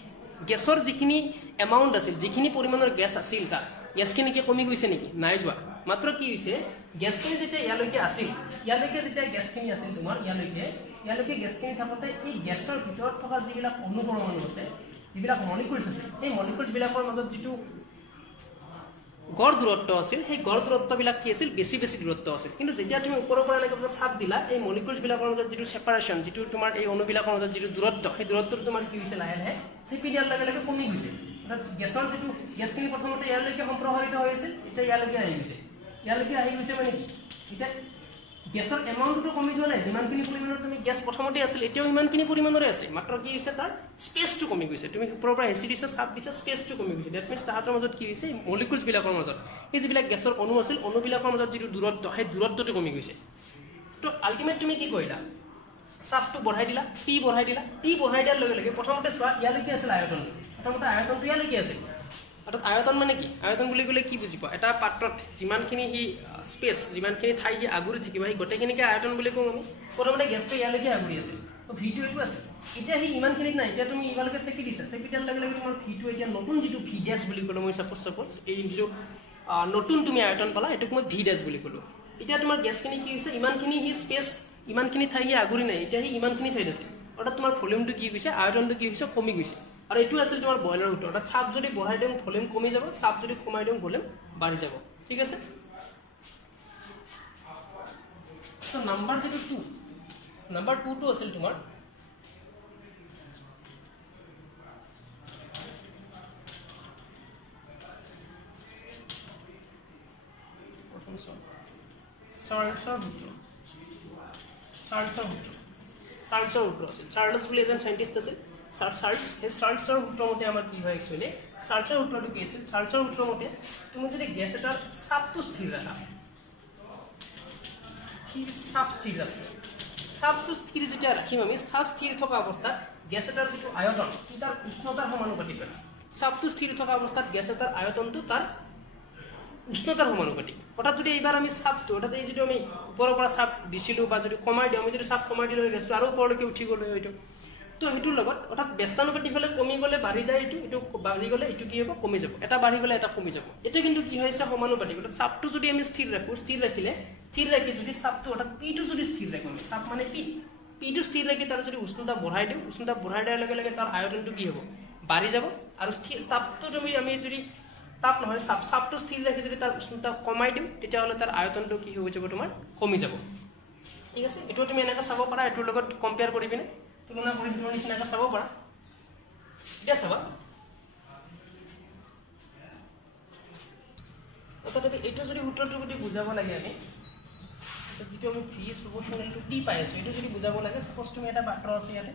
গেছৰ যিখিনি এমাউণ্ট আছিল যিখিনি পৰিমাণৰ গেছ আছিল তাত গেছখিনি কি কমি গৈছে নেকি নাই যোৱা মাত্ৰ কি হৈছে গেছখিনি যেতিয়া ইয়ালৈকে আছিল ইয়ালৈকে যেতিয়া গেছখিনি আছিল তোমাৰ ইয়ালৈকে গেছখিনি থাকোঁতে এই গেছৰ ভিতৰত থকা যিবিলাক অণু পৰমাণু আছে যিবিলাক মলিকুলছ আছে সেই মলিকুলছবিলাকৰ মাজত যিটো গড় দূৰত্ব আছিল সেই গড় দূৰত্ববিলাক কি আছিল বেছি দূৰত্ব আছিল কিন্তু যেতিয়া তুমি ওপৰৰ পৰা এনেকৈ চাপ দিলা এই মলিকুলছবিলাকৰ মাজত যিটো ছেপাৰেশ্যন যিটো তোমাৰ এই অণুবিলাকৰ মাজত যিটো দূৰত্ব সেই দূৰত্বটো তোমাৰ কি হৈছে লাহে লাহে চেপি দিয়াৰ লগে লগে কমি গৈছে অৰ্থাৎ গেছৰ যিটো গেছখিনি প্ৰথমতে ইয়ালৈকে সম্প্ৰসাৰিত হৈ আছিল এতিয়া ইয়ালৈকে আহি গৈছে মানে কি এটা গেছৰ এমাউণ্টটো কমি যোৱা নাই যিমানখিনি পৰিমাণৰ তুমি গেছ প্ৰথমতে আছিল এতিয়াও ইমানখিনি পৰিমাণৰে আছে মাত্ৰ কি হৈছে তাৰ স্পেচটো কমি গৈছে তুমি ওপৰৰ পৰা এসি দিছা চাপ দিছা স্পেচটো কমি গৈছে দ্যাট মিন্স তাহাতৰ মাজত কি হৈছে মলিকুলছ বিলাকৰ মাজত এই যিবিলাক গেছৰ অণু আছিল অণুবিলাকৰ মাজত যিটো দূৰত্ব সেই দূৰত্বটো কমি গৈছে তো আলটিমেট তুমি কি কৰিলা চাপটো বঢ়াই দিলা টি বঢ়াই দিয়াৰ লগে লগে প্ৰথমতে চোৱা ইয়ালৈকে আছিল আয়তন প্ৰথমতে আয়তনটো ইয়ালৈকে আছিল অৰ্থাৎ আয়তন মানে কি আয়তন বুলি ক'লে কি বুজিব এটা পাত্ৰত যিমানখিনি হি স্পেচ যিমানখিনি ঠাই হি আগুৰি থাকিব সেই গোটেইখিনিকে আয়তন বুলি কওঁ আমি প্ৰথমতে গেছটো ইয়ালৈকে আগুৰি আছিল তো ভিটো এইটো আছে এতিয়া হি ইমানখিনিত নাই এতিয়া তুমি ইভালৈকে চেকি দিছা চেকি দিয়াৰ লগে লগে তোমাৰ ভিটো এতিয়া নতুন যিটো ভি ডেছ বুলি ক'লো মই সাপোজ এই যিটো নতুন তুমি আয়তন পালা এটোক মই ভি ডেছ বুলি ক'লো এতিয়া তোমাৰ গেছখিনি কি হৈছে ইমানখিনি হি স্পেচ ইমানখিনি ঠাই হি আগুৰি নাই এতিয়া হি ইমানখিনি ঠাইত আছে অৰ্থাৎ তোমাৰ ভলিউমটো কি হৈছে আয়তনটো কি হৈছে কমি গৈছে আৰু এটো আছিল তোমাৰ বয়লাৰ উত্তৰ অৰ্থাৎ চাপ যদি বঢ়াই দিম ভলিউম কমি যাব চাপ যদি কমাই দিম ভলিউম বাঢ়ি যাব ঠিক আছে তো নাম্বাৰ যেটো 2 নাম্বাৰ 2 টো আছিল তোমাৰ প্ৰথম চাৰ্লছৰ সূত্ৰ আছিল চাৰ্লছ বুলি এজন সাইন্টিষ্ট আছিল চাৰ্লছৰ সূত্ৰ মতে আমাৰ কি হয় একচুয়ালি চাৰ্লছৰ সূত্ৰটো কি আছিল চাৰ্লছৰ সূত্ৰ মতে তুমি যদি গেছ এটাৰ চাপটো স্থিৰ ৰাখা চাপটো স্থিৰ যেতিয়া ৰাখিম আমি চাপ স্থিৰ থকা অৱস্থাত গেছ এটাৰ যিটো আয়তন তাৰ উষ্ণতাৰ সমানুপাতিক হয় চাপটো স্থিৰ থকা অৱস্থাত গেছ এটাৰ আয়তনটো তাৰ উষ্ণতাৰ সমানুপাতিক অৰ্থাৎ যদি এইবাৰ আমি চাপটো অৰ্থাৎ এই যিটো আমি ওপৰৰ পৰা চাপ দিছিলোঁ বা যদি কমাই দিওঁ আমি যদি চাপ কমাই দিলে গেছটো আৰু ওপৰলৈকে উঠি গ'লে হয়তো তো হেতুৰ লগত অৰ্থাৎ ব্যস্তানুপাতিক হলে কমি গলে বাঢ়ি যায় এটো বাঢ়ি গলে এটো কি হ'ব কমি যাব এটা বাঢ়ি গলে এটা কমি যাব এটো কিন্তু কি হৈছে সমানুপাতিক অৰ্থাৎ চাপটো যদি আমি স্থিৰ ৰাখো স্থিৰ ৰাখি যদি চাপটো অৰ্থাৎ পিটো যদি স্থিৰ ৰাখো আমি চাপ মানে পিটো স্থিৰ ৰাখি তাৰ যদি উষ্ণতা বঢ়াই দিওঁ উষ্ণতা বঢ়াই দিয়াৰ লগে লগে তাৰ আয়তনটো কি হ'ব বাঢ়ি যাব আৰু চাপটো আমি যদি তাপ নহয় চাপটো স্থিৰ ৰাখি যদি তাৰ উষ্ণতা কমাই দিওঁ তেতিয়া হলে তাৰ আয়তনটো কি হৈ যাব তোমাৰ কমি যাব ঠিক আছে এটো তুমি এনেকা চাব পাৰা এটোৰ লগত কম্পেয়াৰ কৰি পিনে তুলনা কৰি তোমাৰ নিচিনাকৈ চাব পাৰা এতিয়া চাবা অৰ্থাৎ এইটো যদি সূত্ৰটো যদি বুজাব লাগে আমি যেটো আমি v is proportional to t পাই আছো এটো যদি বুজাব লাগে সাপোজ তুমি এটা পাত্ৰ আছে ইয়াতে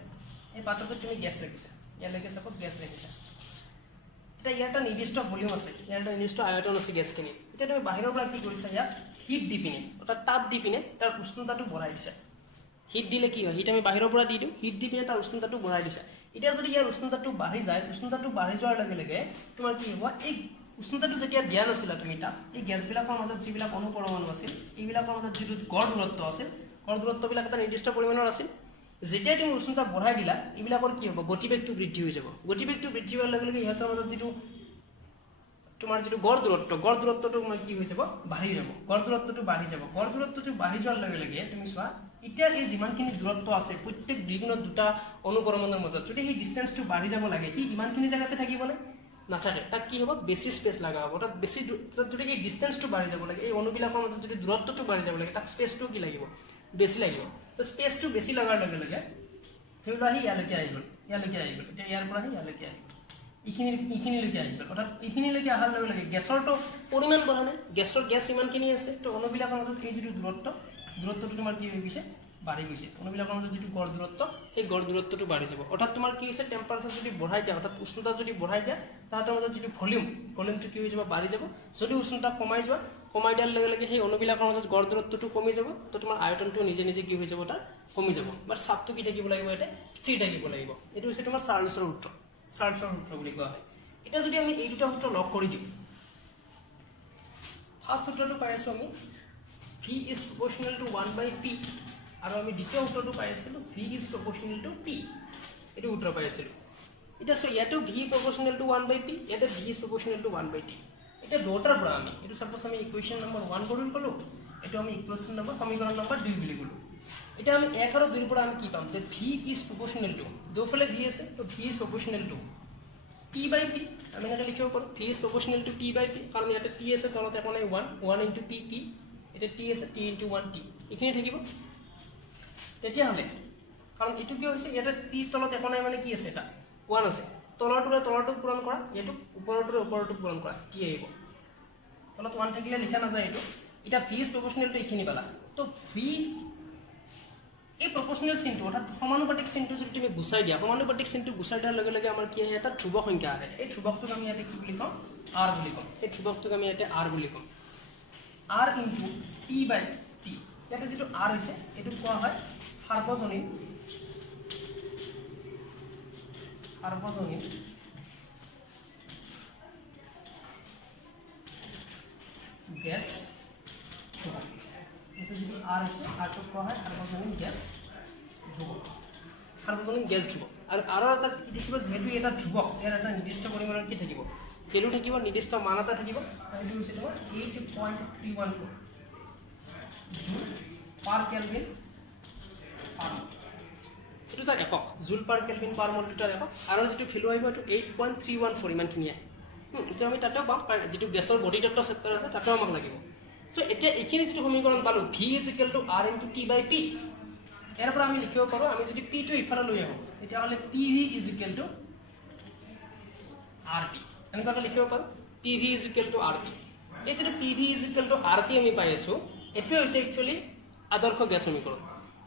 এই পাত্ৰটো তুমি গ্যাস ৰাখিছা ইয়ালৈকে সাপোজ গ্যাস ৰাখিছা এটা ইয়াটা নিৰ্দিষ্ট ভলিউম আছে ইয়াটা নিৰ্দিষ্ট আয়তন আছে গ্যাসখিনি এতিয়া তুমি বাহিৰৰ পৰা কি কৰিছা ইয়াত হিট দি পিনে অৰ্থাৎ তাপ দি পিনে তাৰ উষ্ণতাটো বঢ়াই দিছা হিট দিলে কি হয় হিট আমি বাহিৰৰ পৰা দি দিওঁ হিট দি পিনে তাৰ উষ্ণতাটো বঢ়াই দিছা এতিয়া যদি ইয়াৰ উষ্ণতাটো বাঢ়ি যায় উষ্ণতাটো বাঢ়ি যোৱাৰ লগে লগে তোমাৰ কি হ'ব এই উষ্ণতাটো যেতিয়া দিয়া নাছিল তুমি তাত এই গ্যাসবিলাকৰ মাজত যিবিলাক অণু পৰমাণু আছিল এইবিলাকৰ মাজত যিটো গড় দূৰত্ব আছিল গড় দূৰত্ববিলাক এটা নিৰ্দিষ্ট পৰিমাণৰ আছিল যেতিয়া তুমি উষ্ণতা বঢ়াই দিলা এইবিলাকৰ কি হ'ব গতিবেগটো বৃদ্ধি হৈ যাব গতিবেগটো বৃদ্ধি হোৱাৰ লগে লগে ইহঁতৰ মাজত যিটো তোমাৰ যিটো গড় দূৰত্বটো মানে কি হৈ যাব বাঢ়ি যাব গড় দূৰত্বটো বাঢ়ি যোৱাৰ লগে লগে তুমি চোৱা এতিয়া এই যিমানখিনি দূৰত্ব আছে প্ৰত্যেক দ্বিগুণত দুটা অণু পৰমাণুৰ মাজত যদি এই ডিসটেন্সটো বাঢ়ি যাব লাগে কি ইমানখিনি জায়গাতে থাকিবনে নাথাকে তাক কি হ'ব বেছি স্পেস লাগা হ'ব তাত বেছি যদি এই ডিসটেন্সটো বাঢ়ি যাব লাগে এই অণুবিলাকৰ মাজত যদি দূৰত্বটো বাঢ়ি যাব লাগে তাক স্পেসটো কি লাগিব বেছি লাগিব তো স্পেসটো বেছি লাগাৰ লগে লগে ধৰি লোৱা ইয়ালৈকে আহি গ'ল এতিয়া ইয়াৰ পৰা ইয়ালৈকে আহি গ'ল ইখিনিলৈকে আহি গ'ল অৰ্থাৎ ইখিনিলৈকে অহাৰ লগে লগে গেছৰটো পৰিমাণ বঢ়া নাই গেছ ইমানখিনি আছে তো অণুবিলাকৰ মাজত এই যিটো দূৰত্বটো তোমাৰ কি হৈ গৈছে বাঢ়ি গৈছে অণুবিলাকৰ মাজত যিটো গড় দূৰত্ব সেই গড় দূৰত্বটো বাঢ়ি যাব অৰ্থাৎ তোমাৰ কি হৈছে টেম্পাৰেচাৰ যদি বঢ়াই দিয়া অৰ্থাৎ উষ্ণতা যদি বঢ়াই দিয়া তাহাঁতৰ মাজত যিটো ভলিউমটো কি হৈ যাব বাঢ়ি যাব যদি উষ্ণতা কমাই দিয়াৰ লগে লগে সেই অণুবিলাকৰ মাজত গড় দূৰত্বটো কমি যাব তো তোমাৰ আয়তনটো নিজে কি হৈ যাব তাৰ কমি যাব বাট চাপটো কি থাকিব লাগিব ইয়াতে স্থিৰ থাকিব লাগিব এইটো হৈছে তোমাৰ চাৰ্লছৰ সূত্ৰ বুলি কোৱা হয় এটা যদি আমি এই দুটা সূত্ৰ লগ কৰি দিওঁ ফাৰ্স্ট সূত্ৰটো পাই আছো আমি v is proportional to 1/p আৰু আমি দ্বিতীয় সূত্ৰটো পাই আছিলো v is proportional to p এটো সূত্ৰ পাই আছিলো এটা so ইয়াটো v proportional to 1/p ইয়াতে v is proportional to 1/t এটা দুটাৰ পৰা আমি এটো সাপোজ আমি ইকুয়েশন নম্বৰ 1 কৰি কলো এটো আমি ইকুয়েশন নম্বৰ সমীকৰণ নম্বৰ 2 বুলি কলো এটা আমি 1 আৰু 2 পৰা আমি কি পাম যে v is proportional to দুফালে v আছে তো v is proportional to t/p আমি এটা লিখিব পাৰো v is proportional to t/p কাৰণ ইয়াতে t আছে তলত এখন 1 into p এটা t আছে t into 1t এখানে থাকিব তেতিয়া হলে কাৰণ এটো কি হৈছে এটা t তলত এখন মানে কি আছে এটা 1 আছে তলৰটোৰে তলৰটো পূৰণ কৰা এটো ওপৰটোৰে ওপৰটো পূৰণ কৰা কি আহিব তলত 1 থাকিলে লিখা নাযায় এটো এটা v is proportional to এখিনি পালা তো v এই proportional চিনটো অৰ্থাৎ সমানুপাতিক চিনটো যদি তুমি গুছাই দিয়া সমানুপাতিক চিনটো গুছাই দিয়াৰ লগে লগে আমাৰ কি আহে এটা ধ্ৰুবক সংখ্যা আহে এই ধ্ৰুবকটোক আমি ইয়াতে কি বুলি কম r বুলি কম এই ধ্ৰুবকটোক আমি ইয়াতে r বুলি কম r * p / t ইয়াতে যেটো r হৈছে এটো কোৱা হয় সাৰ্বজনীন গ্যাস ধ্ৰুবক এটা যদি r আছে r তো কোৱা হয় সাৰ্বজনীন গ্যাস ধ্ৰুবক আৰু r এটা কি দেখিব যেহেতু এটা ধ্ৰুবক ইয়াৰ এটা নিৰ্দিষ্ট পৰিমাণৰ কি থাকিব ভ্যালু থাকিব নিৰ্দিষ্ট মান এটা থাকিব এইটো হৈছে তোমাৰ 8.314 জুল পাৰ কেলভিন পাৰ এটো তাৰ একক জুল পাৰ কেলভিন পাৰ মল দুটাৰ একক আৰু যেটো ভ্যালু আহিব এটো 8.314 ইমানখিনি আহে এটা আমি তাতেও পাম যেটো গেছৰ বডি তত্ত্ব চেপ্টাৰ আছে তাতেও আমাক লাগিব সো এতিয়া এইখিনি যেটো সমীকৰণ পালো v = r * t / p এৰ পৰ আমি লিখিব পাৰো আমি যদি p টো ইফালে লৈ আহো তেতিয়া হলে pv = rt এনেকৈ লিখিব পাৰো pv = rt এই যে pv = rt আমি পাই আছো এটো হৈছে একচুয়ালি আদৰ্শ গ্যাস সমীকৰণ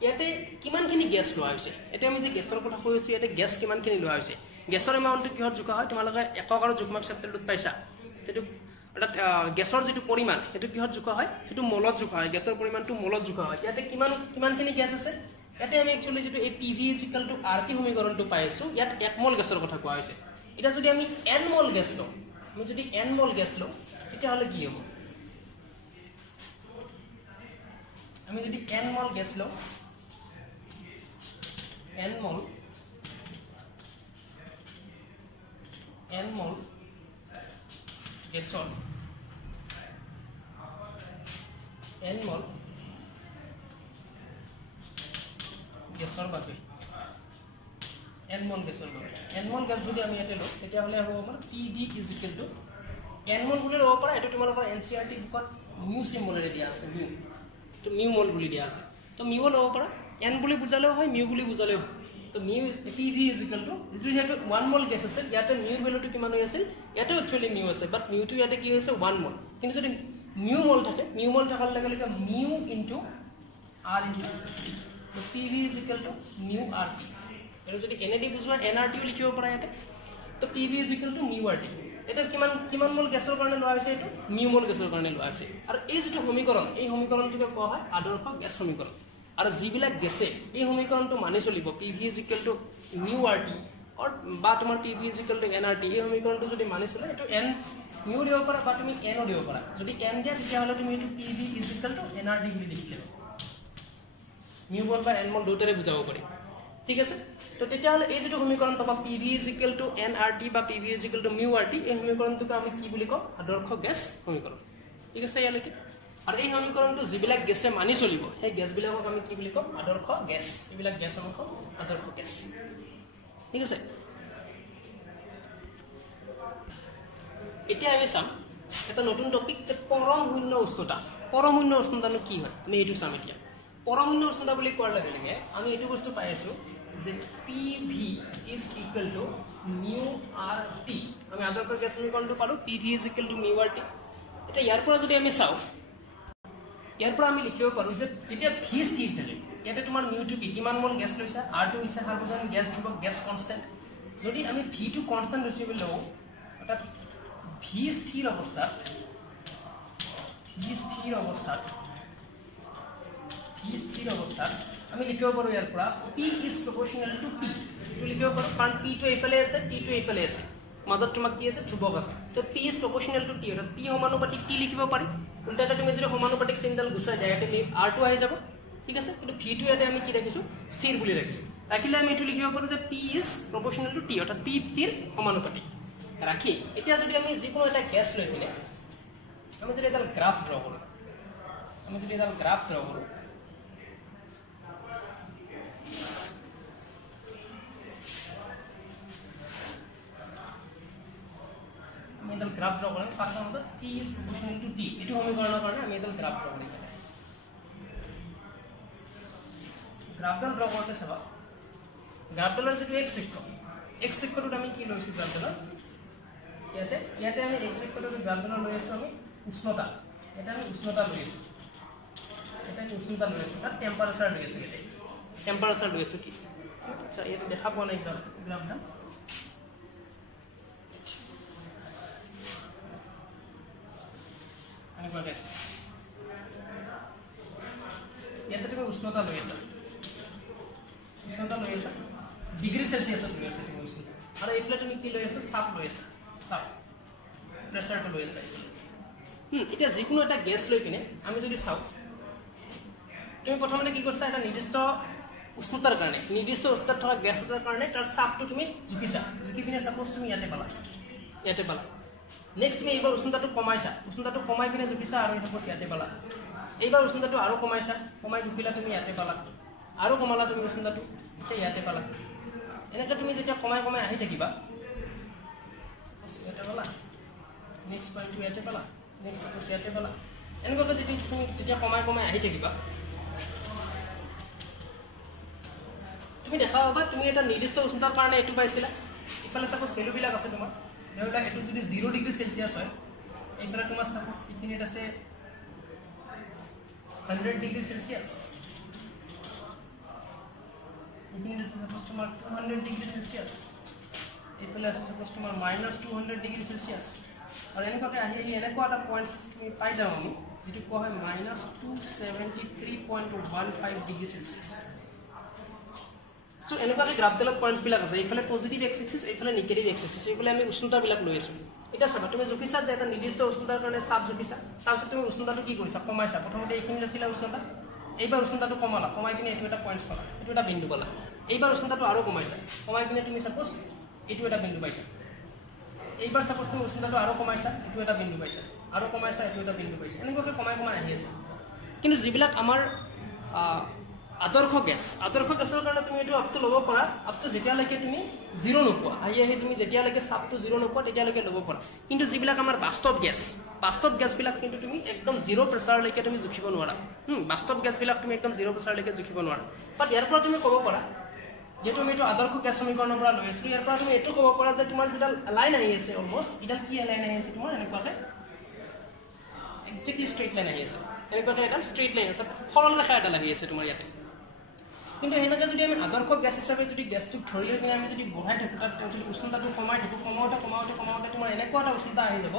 ইয়াতে কিমানখিনি গ্যাস লোৱা হৈছে এটা আমি যে গ্যাসৰ কথা কৈছো ইয়াতে গ্যাস কিমানখিনি লোৱা হৈছে গ্যাসৰ এমাউন্টটো কিহত জোখা হয় তোমালোকে একক আৰু যুগ্মক চেপ্টাৰটোত পাইছা এটো অৰ্থাৎ গ্যাসৰ যেটো পৰিমাণ এটো কিহত জোখা হয় এটো মলত জোখা হয় গ্যাসৰ পৰিমাণটো মলত জোখা হয় ইয়াতে কিমানখিনি গ্যাস আছে ইয়াতে আমি একচুয়ালি যেটো এই pv = rt সমীকৰণটো পাই আছো ইয়াত 1 মল গ্যাসৰ কথা কোৱা হৈছে এটা যদি আমি n মল গ্যাস লওঁ আমি যদি n মল গ্যাস লওঁ তেতিয়া হলে কি হ'ব আমি যদি n মল গ্যাস লওঁ n mol গ্যাসৰ n mol গ্যাসৰ বাবে n mol গ্যাস যদি আমি ইয়াতে লওঁ তেতিয়া হলে হ'ব আমাৰ pv = n mol বুলি ল'ব পাৰা এটো তোমালোকৰ NCERT বুকত mu সিম্বলেৰে দিয়া আছে mu তো mu mol বুলি দিয়া আছে তো mu ল'ব পাৰা n বুলি বুজালেও হয় mu বুলি বুজালেও হয় তো mu pv = যেহেতু 1 mol গ্যাস আছে ইয়াতে mu ভ্যালুটো কিমান হৈ আছিল ইয়াতে একচুয়ালি mu আছে বাট mu টো ইয়াতে কি হৈছে 1 mol কিন্তু যদি mu mol থাকে mu mol থাকাৰ লগে লগে mu * r * তো pv = mu rt আৰু যদি nad বুজোৱা nrt লিখিব পাৰা ইয়াতে তো pv = mu rt এটা কিমান মল গ্যাসৰ কাৰণে লোৱা হৈছে এটো mu mol গ্যাসৰ কাৰণে লোৱা হৈছে আৰু এই যেটো সমীকৰণ এই সমীকৰণটোকে কোৱা হয় আদৰ্শ গ্যাস সমীকৰণ আৰু যিবিলাক গেছে এই সমীকৰণটো মানি চলিব pv = mu rt বা তোমাৰ pv = nrt এই সমীকৰণটো যদি মানি চলে এটো n mu দিব পাৰা বা তুমি n দিব পাৰা যদি n দিয়া তেতিয়া হলে তুমি এটো pv = nrt বুলি লিখিবা mu mol বা n mol দুটাৰে বুজাব পাৰি ঠিক আছে তো তেতিয়া হলে এই যেটো সমীকৰণ পাবা pv = nrt বা pv = mu rt এই সমীকৰণটোক আমি কি বুলি কম আদৰ্শ গ্যাস সমীকৰণ ঠিক আছে ইয়ালৈকে আৰু এই সমীকৰণটো যিবিলাক গেছে মানি চলিব সেই গেছবিলাকক আমি কি বুলি কম আদৰ্শ গ্যাস এইবিলাক গ্যাস আমি কম আদৰ্শ গ্যাস ঠিক আছে এতিয়া আমি চাম এটা নতুন টপিক যে পৰম শূন্য উষ্ণতানো কি হয় আমি এইটো চাম এতিয়া পৰম শূন্য উষ্ণতা বুলি কোৱাৰ লগে লগে আমি এইটো বস্তু পাই আছো যে pv = mu rt আমি আদৰ্শ গ্যাস সমীকৰণটো পালো pv = mu rt এটা ইয়াৰ পৰা যদি আমি চাও ইয়াৰ পৰা আমি লিখিব পাৰো যে যেতিয়া v স্থিৰ থাকে ইয়াতে তোমাৰ mu টো কিমান মল গ্যাস লৈছা r2 হৈছে সাৰ্বজনীন গ্যাস ধ্ৰুবক গ্যাস কনস্ট্যান্ট যদি আমি v টো কনস্ট্যান্ট হিচাপে লওঁ অৰ্থাৎ v স্থিৰ অৱস্থাত আমি লিখিব পাৰো ইয়াৰ পৰা p is proportional to t তো লিখিব পাৰো কাৰণ p টো এইফালে আছে t টো এইফালে আছে মাজত তোমাক কি আছে ধ্ৰুবক আছে তো p is proportional to t অৰ্থাৎ p সমানুপাতিক t লিখিব পাৰি উল্টাটা তুমি যদি সমানুপাতিক চিনডাল গুছাই যায় ইয়াতে r2 আহি যাব ঠিক আছে কিন্তু v টো ইয়াতে আমি কি ৰাখিছো স্থিৰ বুলি ৰাখিছো ৰাখিলে আমি এটো লিখিব পাৰো যে p is proportional to t অৰ্থাৎ p ৰ সমানুপাতিক ৰাখি এতিয়া যদি আমি যিকোনো এটা গ্যাস লৈ কিনে আমি যদি এটা গ্ৰাফ ড্ৰ কৰো আমি গ্ৰাফ ড্ৰ কৰো first আমাদেৰ p is proportional to t এটো সমীকৰণৰ কাৰণে আমি এটা গ্ৰাফ ড্ৰ কৰিম গ্ৰাফডাল ড্ৰ কৰোঁতে চাবা গ্ৰাফডালৰ যেটো x অক্ষ x অক্ষটোত আমি কি লৈছো গ্ৰাফডালত ইয়াতে আমি x অক্ষটোত গ্ৰাফডালত লৈ আছো আমি উষ্ণতা এটা আমি উষ্ণতা লৈ আছো তাত টেম্পারেচার লৈ আছো এটা টেম্পারেচার লৈ আছো কি আচ্ছা এটা দেখা পোৱা নাই গ্ৰাফডাল এনেকুৱা আছে ইয়াতে তুমি উষ্ণতা লৈ আছা ডিগ্ৰী সেলসিয়াছত লৈ আছা তুমি উষ্ণতা আৰু এইফালে তুমি কি লৈ আছা চাপ লৈ আছা চাপ প্ৰেছাৰটো লৈ আছা এটা যিকোনো এটা গ্যাস লৈ কিনে আমি যদি চাও তুমি প্ৰথমতে কি কৰিছা এটা নিৰ্দিষ্ট উষ্ণতাৰ কাৰণে নিৰ্দিষ্ট উষ্ণতাত থকা গ্যাস এটাৰ কাৰণে তাৰ চাপটো তুমি জুকিছা জুকি পিনে সাপোজ তুমি ইয়াতে পালা নেক্সট তুমি এইবাৰ উষ্ণতাটো কমাই পিনে জুকিছা আৰু এটা পছ ইয়াতে পালা এইবাৰ উষ্ণতাটো আৰু কমাই জুকিলা তুমি ইয়াতে পালা আৰু কমালা তুমি উষ্ণতাটো এটা ইয়াতে পালা এনেকৈ তুমি যেতিয়া কমাই আহি থাকিবা ইয়াতে পালা নেক্সট পইণ্টটো ইয়াতে পালা নেক্সট সাপোজ ইয়াতে পালা এনেকৈ যেতিয়া কমাই আহি থাকিবা তুমি দেখা পাবা তুমি এটা নিৰ্দিষ্ট উষ্ণতাৰ কাৰণে এটো পাইছিলা ইফালে সাপোজ ভ্যালু বিলাক আছে তোমাৰ যেটা এটো যদি 0 ডিগ্ৰী সেলসিয়াস হয় এইফালে তোমাৰ সাপোজ ইফিনিট আছে 100 ডিগ্ৰী সেলসিয়াস ইফিনিট আছে সাপোজ তোমাৰ 200 ডিগ্ৰী সেলসিয়াস এইফালে আছে সাপোজ তোমাৰ -200 ডিগ্ৰী সেলসিয়াস আৰু এনেকৈ আহি এনেকুৱা এটা পইণ্টছ তুমি পাই যাও আমি যেটো কোৱা হয় -273.15 ডিগ্ৰী সেলসিয়াস সো এনেকুৱাকে গ্ৰাফডালত পইণ্টছ বিলাক আছে এইফালে পজিটিভ এক্স এক্সিস এইফালে নেগেটিভ এক্স এক্সিস এইফালে আমি উষ্ণতা বিলাক লৈ আছো এটা চাবা তুমি জুকিছা যে এটা নিৰ্দিষ্ট উষ্ণতাৰ কাৰণে চাপ জুকিছা তাৰপিছত তুমি উষ্ণতাটো কি কৰিছা কমাইছা প্ৰথমতে এইখিনি আছিল উষ্ণতা এইবাৰ উষ্ণতাটো কমাই কিনে এইটো এটা পইণ্টছ পালা এইটো এটা বিন্দু পালা এইবাৰ উষ্ণতাটো আৰু কমাইছা কমাই কিনে তুমি সাপোজ এইটো এটা বিন্দু পাইছা এইবাৰ সাপোজ তুমি উষ্ণতাটো আৰু কমাইছা এইটো এটা বিন্দু পাইছা আৰু কমাইছা এইটো এটা বিন্দু পাইছা এনেকুৱাকৈ কমাই আহি আছে কিন্তু যিবিলাক আমাৰ আদৰ্শ গেছৰ কাৰণে তুমি এটো আপটো লব পাৰা আপটো যেতিয়ালৈকে তুমি 0 নোপোৱা আহি তুমি যেতিয়ালৈকে চাপটো 0 নোপোৱা তেতিয়ালৈকে লব পাৰা কিন্তু যিবিলাক আমাৰ বাস্তৱ গেছ বিলাক কিন্তু তুমি একদম 0 প্ৰেছাৰলৈকে তুমি জুখিব নোৱাৰা বাস্তৱ গেছ বিলাক তুমি একদম 0 প্ৰেছাৰলৈকে জুখিব নোৱাৰা বাট ইয়াৰ পৰা তুমি ক'ব পাৰা যে তুমি এটো আদৰ্শ গেছ সমীকৰণৰ পৰা লৈ আছো ইয়াৰ পৰা তুমি এটো ক'ব পাৰা যে তোমাৰ যেটা লাইন আহি আছে অলমোস্ট এটা কি লাইন আহি আছে তোমাৰ এনেকুৱাকে একজেক্টলি ষ্ট্ৰেইট লাইন আহি আছে এনেকুৱাকে এটা ষ্ট্ৰেইট লাইন এটা সৰল ৰেখা এটা লাগি আছে তোমাৰ ইয়াতে কিন্তু হেনেকা যদি আমি আদৰ্শ গ্যাস হিচাপে যদি গ্যাসটো ধৰি লৈ কিনে আমি যদি বঢ়াই থাকো তাত উষ্ণতাটো কমাই থাকো কমাওতে তোমাৰ এনেকুৱা এটা উষ্ণতা আহি যাব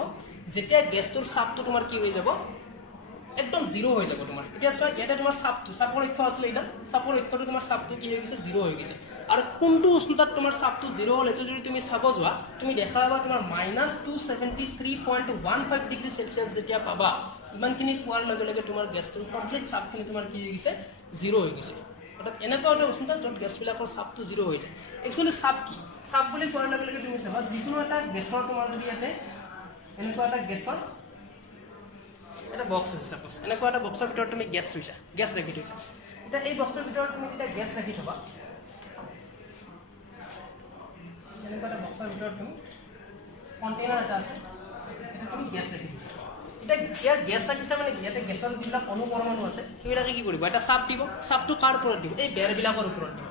যেতিয়া গ্যাসটোৰ চাপটো তোমাৰ কি হৈ যাব একদম 0 হৈ যাব তোমাৰ এতিয়া চোৱা ইয়াতে তোমাৰ চাপৰ অক্ষ আছিল এটা চাপৰ অক্ষটো তোমাৰ চাপটো কি হৈ গৈছে 0 হৈ গৈছে আৰু কোনটো উষ্ণতাত তোমাৰ চাপটো 0 হ'ল এটো যদি তুমি চাব যোৱা তুমি দেখা পাবা তোমাৰ -273.15 ডিগ্ৰী সেলসিয়াস যেতিয়া পাবা ইমানখিনি পোৱাৰ লগে লগে তোমাৰ গ্যাসটোৰ কমপ্লিট চাপখিনি তোমাৰ কি হৈ গৈছে 0 হৈ গৈছে অৰ্থাৎ এনেকুৱা এটা উষ্ণতা য'ত গেছবিলাকৰ চাপটো 0 হৈ যায় একচুয়ালি চাপ বুলি কোৱাৰ লগে লগে তুমি চাবা যিকোনো এটা গেছৰ তোমাৰ যদি ইয়াতে এনেকুৱা এটা গেছৰ এটা বক্স আছে সাপোজ এনেকুৱা এটা বক্সৰ ভিতৰত তুমি গেছ ৰাখি থৈছা এটা এই বক্সৰ ভিতৰত তুমি এটা গেছ ৰাখি থবা এনেকুৱা এটা বক্সৰ ভিতৰত তুমি কন্টেইনাৰ এটা আছে এটা তুমি গেছ ৰাখি থৈছা এটা ইয়াৰ গ্যাস ৰাখিছা মানে ইয়াতে গ্যাসৰ যিবিলাক অণু পৰমাণু আছে সেইবিলাকে কি কৰিব এটা চাপ দিব চাপটো কাৰ ওপৰত দিব এই বেৰ বিলাকৰ ওপৰত দিব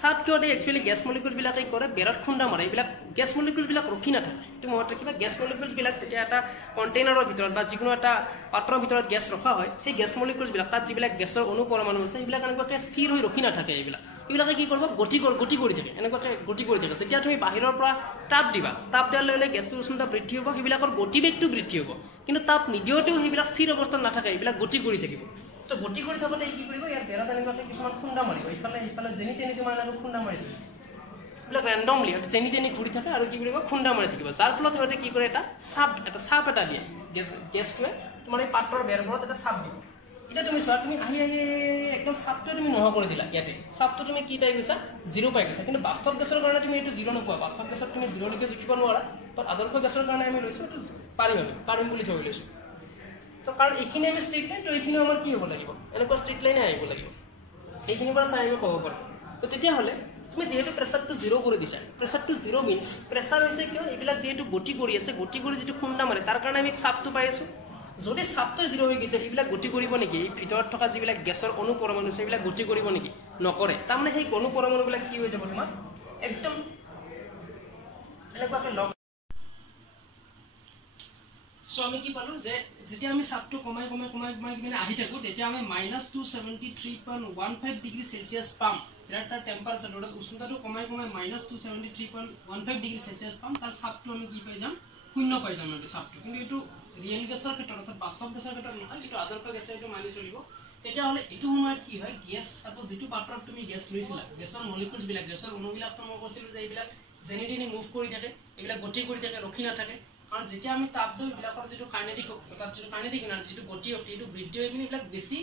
চাপ কিয় দিয়ে একচুয়ালি গ্যাস মলিকিউল বিলাকে কৰে বেৰত খুন্দা মাৰে এইবিলাক গ্যাস মলিকিউল বিলাক ৰখি নাথাকে তুমি মনত ৰাখিবা গ্যাস মলিকিউল বিলাক যেতিয়া এটা কন্টেইনাৰৰ ভিতৰত বা যিকোনো এটা পাত্ৰৰ ভিতৰত গ্যাস ৰখা হয় সেই গ্যাস মলিকিউল বিলাক তাত যিবিলাক গ্যাসৰ অণু পৰমাণু আছে সেইবিলাক এনেকুৱাকৈ স্থিৰ হৈ ৰখি নাথাকে এইবিলাকে কি কৰিব গতি কৰি থাকে এনেকুৱাকৈ গতি কৰি থাকে যেতিয়া তুমি বাহিৰৰ পৰা তাপ দিবা তাপ দিয়াৰ লগে লগে গ্যাসটোৰ উষ্ণতা বৃদ্ধি হ'ব সেইবিলাকৰ গতিবেগটো বৃদ্ধি হ'ব কিন্তু তাপ নিদিওতেও সেইবিলাক স্থিৰ অৱস্থাত নাথাকে এইবিলাক গতি কৰি থাকিব তো গতি কৰি থাকোতে কি কৰিব ইয়াৰ বেৰত এনেকুৱাকৈ কিছুমান খুন্দা মাৰিব ইফালে যেনি তেনি তোমাৰ এনেকৈ খুন্দা মাৰি থাকিব এইবিলাক ৰেণ্ডমলি যেনি তেনি ঘূৰি থাকে আৰু কি কৰিব খুন্দা মাৰি থাকিব যাৰ ফলত সিহঁতে কি কৰে এটা চাপ এটা দিয়ে গেছটোৱে তোমাৰ এই পাত্ৰৰ বেৰবোৰত এটা চাপ দিব এটা তুমি চোৱা তুমি আহি একদম চাপটো তুমি নোহোৱা কৰি দিলা ইয়াতে চাপটো তুমি কি পাই গৈছা 0 পাই গৈছা কিন্তু বাস্তৱ গেছৰ কাৰণে তুমি এইটো 0 নোপোৱা বাস্তৱ গেছৰ তুমি 0 লৈকে জুখিব নোৱাৰা বাট আদৰ্শ গেছৰ কাৰণে আমি লৈছো এইটো পাৰিম বুলি ধৰি লৈছো তো কাৰণ এইখিনি আমি ষ্ট্ৰেইট লাইন তো এইখিনি আমাৰ কি হ'ব লাগিব এনেকুৱা ষ্ট্ৰেইট লাইনে আহিব লাগিব এইখিনি পৰা চাই আমি ক'ব পাৰো তো তেতিয়া হলে তুমি যেহেতু প্ৰেছাৰটো 0 কৰি দিছা প্ৰেছাৰটো 0 মিন্স প্ৰেছাৰ হৈছে কিয় এইবিলাক যেহেতু গতি কৰি আছে গতি কৰি যেটো খুন্দা মাৰে তাৰ কাৰণে আমি চাপটো পাই আছো যদি চাপটো 0 হৈ গৈছে এইবিলাক গতি কৰিব নেকি ভিতৰত থকা যিবিলাক গ্যাসৰ অণু পৰমাণু আছে এইবিলাক গতি কৰিব নেকি নকৰে তাৰমানে সেই অণু পৰমাণুবিলাক কি হৈ যাব তোমাৰ একদম এনেকুৱাকৈ লগ সো আমি কি পালো যে যেতিয়া আমি সাবটো কমাই মানে আহি থাকো তেতিয়া আমি -273.15 ডিগ্ৰী সেলসিয়াস পাম তাৰ টেম্পাৰেচাৰ উষ্ণতাটো কমাই -273.15 ডিগ্ৰী সেলসিয়াস পাম তাৰ সাবটো আমি কি পাই যাম শূন্য পাই যাম এই সাবটো কিন্তু এটো রিয়েল গ্যাসৰ ক্ষেত্ৰত অৰ্থাৎ বাস্তৱ গেছৰ ক্ষেত্ৰত নহয় কিন্তু আদৰ্শ গেছৰ এটো মানি চলিব তেতিয়া হলে এটো সময়ত কি হয় গ্যাস সাপোজ যেটো পাত্ৰত তুমি গ্যাস লৈছিলা গ্যাসৰ মলিকুলস বিলাক গ্যাসৰ অণুবিলাক তো মই কৈছিলো যে এইবিলাক জেনেটিনি মুভ কৰি থাকে এইবিলাক গতি কৰি থাকে ৰখি না থাকে কাৰণ যেতিয়া আমি তাপ দিও বিলাকৰ যেটো কাইনেটিক এনাৰ্জি যেটো গতি হয় এটো বৃদ্ধি হৈ কিনে বিলাক বেছি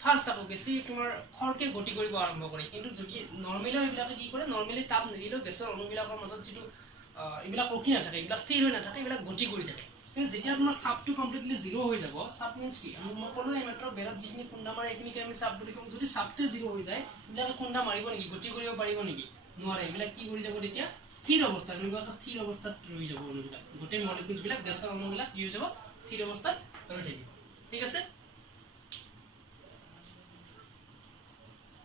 ফাস্ট হ'ব বেছি তোমাৰ খৰকে গতি কৰিব আৰম্ভ কৰে কিন্তু যদি নৰমালি এইবিলাকে কি কৰে নৰমালি তাপ নিদিলেও গ্যাসৰ অণুবিলাকৰ মাজত যেটো এইবিলাক ৰখি না থাকে এইবিলাক স্থিৰ হৈ না থাকে এইবিলাক গতি কৰি থাকে কিন্তু যেতিয়া তোমাৰ সাবটো কমপ্লিটলি জিৰো হৈ যাব সাব মিন্স কি আমি মকলো এই মাত্ৰ বেৰত যিখিনি খুন্দা মাৰে এইখিনিকে আমি সাব বুলি কম যদি সাবটো জিৰো হৈ যায় এইবিলাকে খুন্দা মাৰিব নেকি গতি কৰিব পাৰিব নেকি নোৱাৰে এইবিলাক কি কৰি যাব তেতিয়া স্থিৰ অৱস্থাত এটা স্থিৰ অৱস্থাত ৰৈ যাব অণুবিলাক গোটেই মলিকুলস বিলাক গ্যাসৰ অণুবিলাক কি হৈ যাব স্থিৰ অৱস্থাত ৰৈ থাকিব ঠিক আছে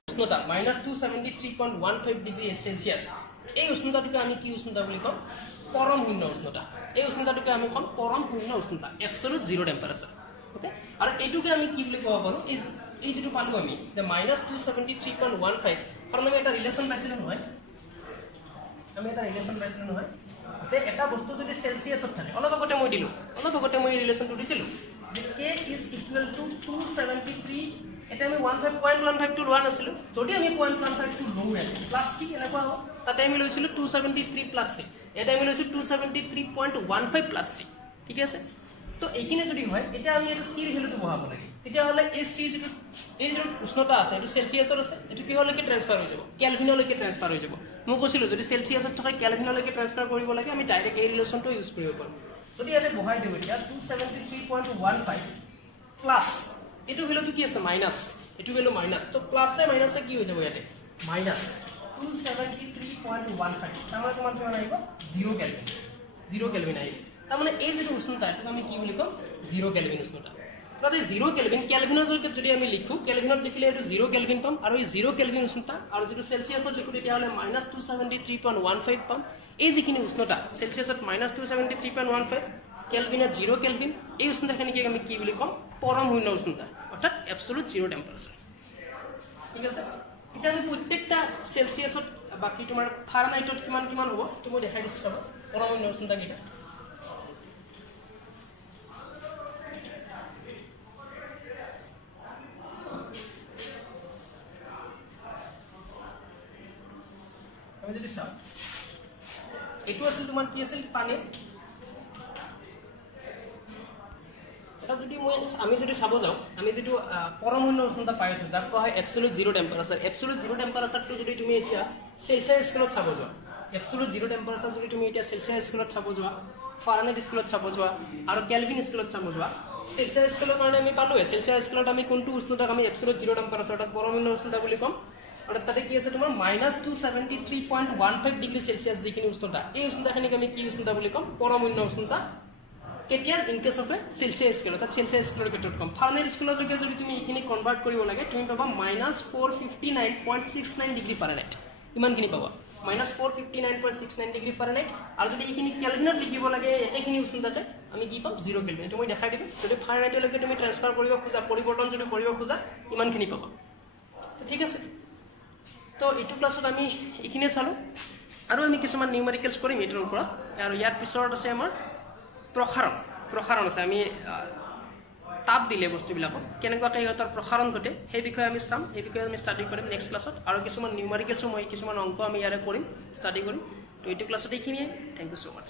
উষ্ণতা -273.15 ডিগ্ৰী সেলসিয়াস এই উষ্ণতাটোকে আমি কি উষ্ণতা বুলি কম পৰম শূন্য উষ্ণতা এই উষ্ণতাটোকে আমি কম পৰম শূন্য উষ্ণতা এবসলিউট জিৰো টেম্পাৰেচাৰ ওকে আৰু এইটোকে আমি কি বুলি কব পাৰো এই যেটো পালো আমি যে -273.15 কাৰণ আমি এটা ৰিলেশন পাইছিলো নহয় যে এটা বস্তু যদি সেলসিয়াসত থাকে অলপ আগতে মই ৰিলেশনটো দিছিলো যে k is equal to 273 এটা আমি 15.15 টু লোৱা নাছিলো যদি আমি 0.15 টু লওঁ প্লাস c এনেকুৱা হ'ব তাতে আমি লৈছিলো 273 প্লাস c এটা আমি লৈছো 273.15 প্লাস c ঠিক আছে তো এইখিনি যদি হয় এটা আমি এটা c ৰ ভ্যালুটো বহাব লাগে তেতিয়া হলে এই c যেটো এই যে উষ্ণতা আছে এটো সেলসিয়াসৰ আছে এটো কি হলকে ট্ৰান্সফাৰ হৈ যাব কেলভিনলৈকে ট্ৰান্সফাৰ হৈ যাব মই কৈছিলো যদি সেলসিয়াসত থকা কেলভিনলৈকে ট্ৰান্সফাৰ কৰিব লাগে আমি ডাইৰেক্ট এই ৰিলেশনটো ইউজ কৰিব পাৰো যদি এটা বহাই দিও এতিয়া 273.15 প্লাস এটো ভ্যালুটো কি আছে মাইনাস এটো ভ্যালু মাইনাস তো প্লাসে মাইনাসে কি হৈ যাব ইয়াতে মাইনাস 273.15 তাহলে তোমার কি আহিব 0 কেলভিন আহিব তাহলে এই যে উষ্ণতা এটা আমি কি বুলি কম 0 কেলভিন উষ্ণতা তাতে 0 কেলভিন কেলভিনৰ জৰিয়তে যদি আমি লিখো কেলভিনত লিখিলে এটো 0 কেলভিন পাম আৰু এই 0 কেলভিন উষ্ণতা আৰু যেটো সেলসিয়াসত লিখো তেতিয়া হলে -273.15 পাম এই যিখিনি উষ্ণতা সেলসিয়াসত -273.15 কেলভিনত 0 কেলভিন এই উষ্ণতাখিনিকে আমি কি বুলি কম পৰম শূন্য উষ্ণতা অৰ্থাৎ এবসলিউট জিৰো টেম্পাৰেচাৰ ঠিক আছে এটা আমি প্ৰত্যেকটা সেলসিয়াসত বাকি তোমাৰ ফাৰেনহাইটত কিমান হ'ব তুমি দেখাই দিছো চাবা পৰম শূন্য উষ্ণতা কিটা আমি যদি চাও এটো আছিল তোমাৰ কি আছিল পানী আমি যদি চাব যাও আমি যেটো পৰম শূন্য উষ্ণতা পাই আছো যাক কোৱা হয় এবসলিউট জিরো টেম্পারেচারটো যদি তুমি এতিয়া সেলসিয়াস স্কেলত চাব যাও এবসলিউট জিরো টেম্পারেচার যদি তুমি এতিয়া সেলসিয়াস স্কেলত চাব যোৱা ফাৰেনহাইট স্কেলত চাব যোৱা আৰু কেলভিন স্কেলত চাব যোৱা সেলসিয়াস স্কেলৰ কাৰণে আমি পালো সেলসিয়াস স্কেলত আমি কোনটো উষ্ণতাক আমি এবসলিউট জিৰো টেম্পাৰেচাৰ অৰ্থাৎ পৰম শূন্য উষ্ণতা বুলি কম আৰু তাতে কি আছে তোমাৰ -273.15 ডিগ্ৰী সেলসিয়াস যিখিনি উষ্ণতা এই উষ্ণতাখিনিক আমি কি উষ্ণতা বুলি কম পৰম শূন্য উষ্ণতা কেতিয়া in case of Celsius scale অৰ্থাৎ সেলসিয়াস স্কেলৰ ক্ষেত্ৰত কম ফাৰেনহাইট স্কেললৈকে যদি তুমি এইখিনি কনভাৰ্ট কৰিব লাগে তুমি পাবা -459.69 ডিগ্ৰী ফাৰেনহাইট ইমানখিনি পাবা -459.69 ডিগ্ৰী ফাৰেনহাইট আৰু যদি এইখিনি কেলভিনত লিখিব লাগে একেখিনি উষ্ণতাতে আমি কি পাম 0 কেলভিন তুমি দেখাই দিবি যদি ফাৰেনহাইটলৈকে তুমি ট্ৰান্সফাৰ কৰিব খোজা পৰিৱৰ্তন যদি কৰিব খোজা ইমানখিনি পাবা ঠিক আছে তো এইটো ক্লাছত আমি এইখিনি চালো আৰু আমি কিছুমান নিউমেৰিকেলছ কৰিম এটাৰ ওপৰত আৰু ইয়াৰ পিছত আছে আমাৰ প্ৰসাৰণ আছে আমি তাপ দিলে বস্তুবিলাকক কেনেকুৱাকৈ ইহঁতৰ প্ৰসাৰণ ঘটে সেই বিষয়ে আমি চাম এই বিষয়ে আমি ষ্টাডি কৰিম নেক্সট ক্লাছত আৰু কিছুমান নিউমেৰিকেলছো মই কিছুমান অংক আমি ইয়াৰে কৰিম ষ্টাডি কৰিম তো এইটো ক্লাছত এইখিনিয়ে থেংক ইউ সো মাচ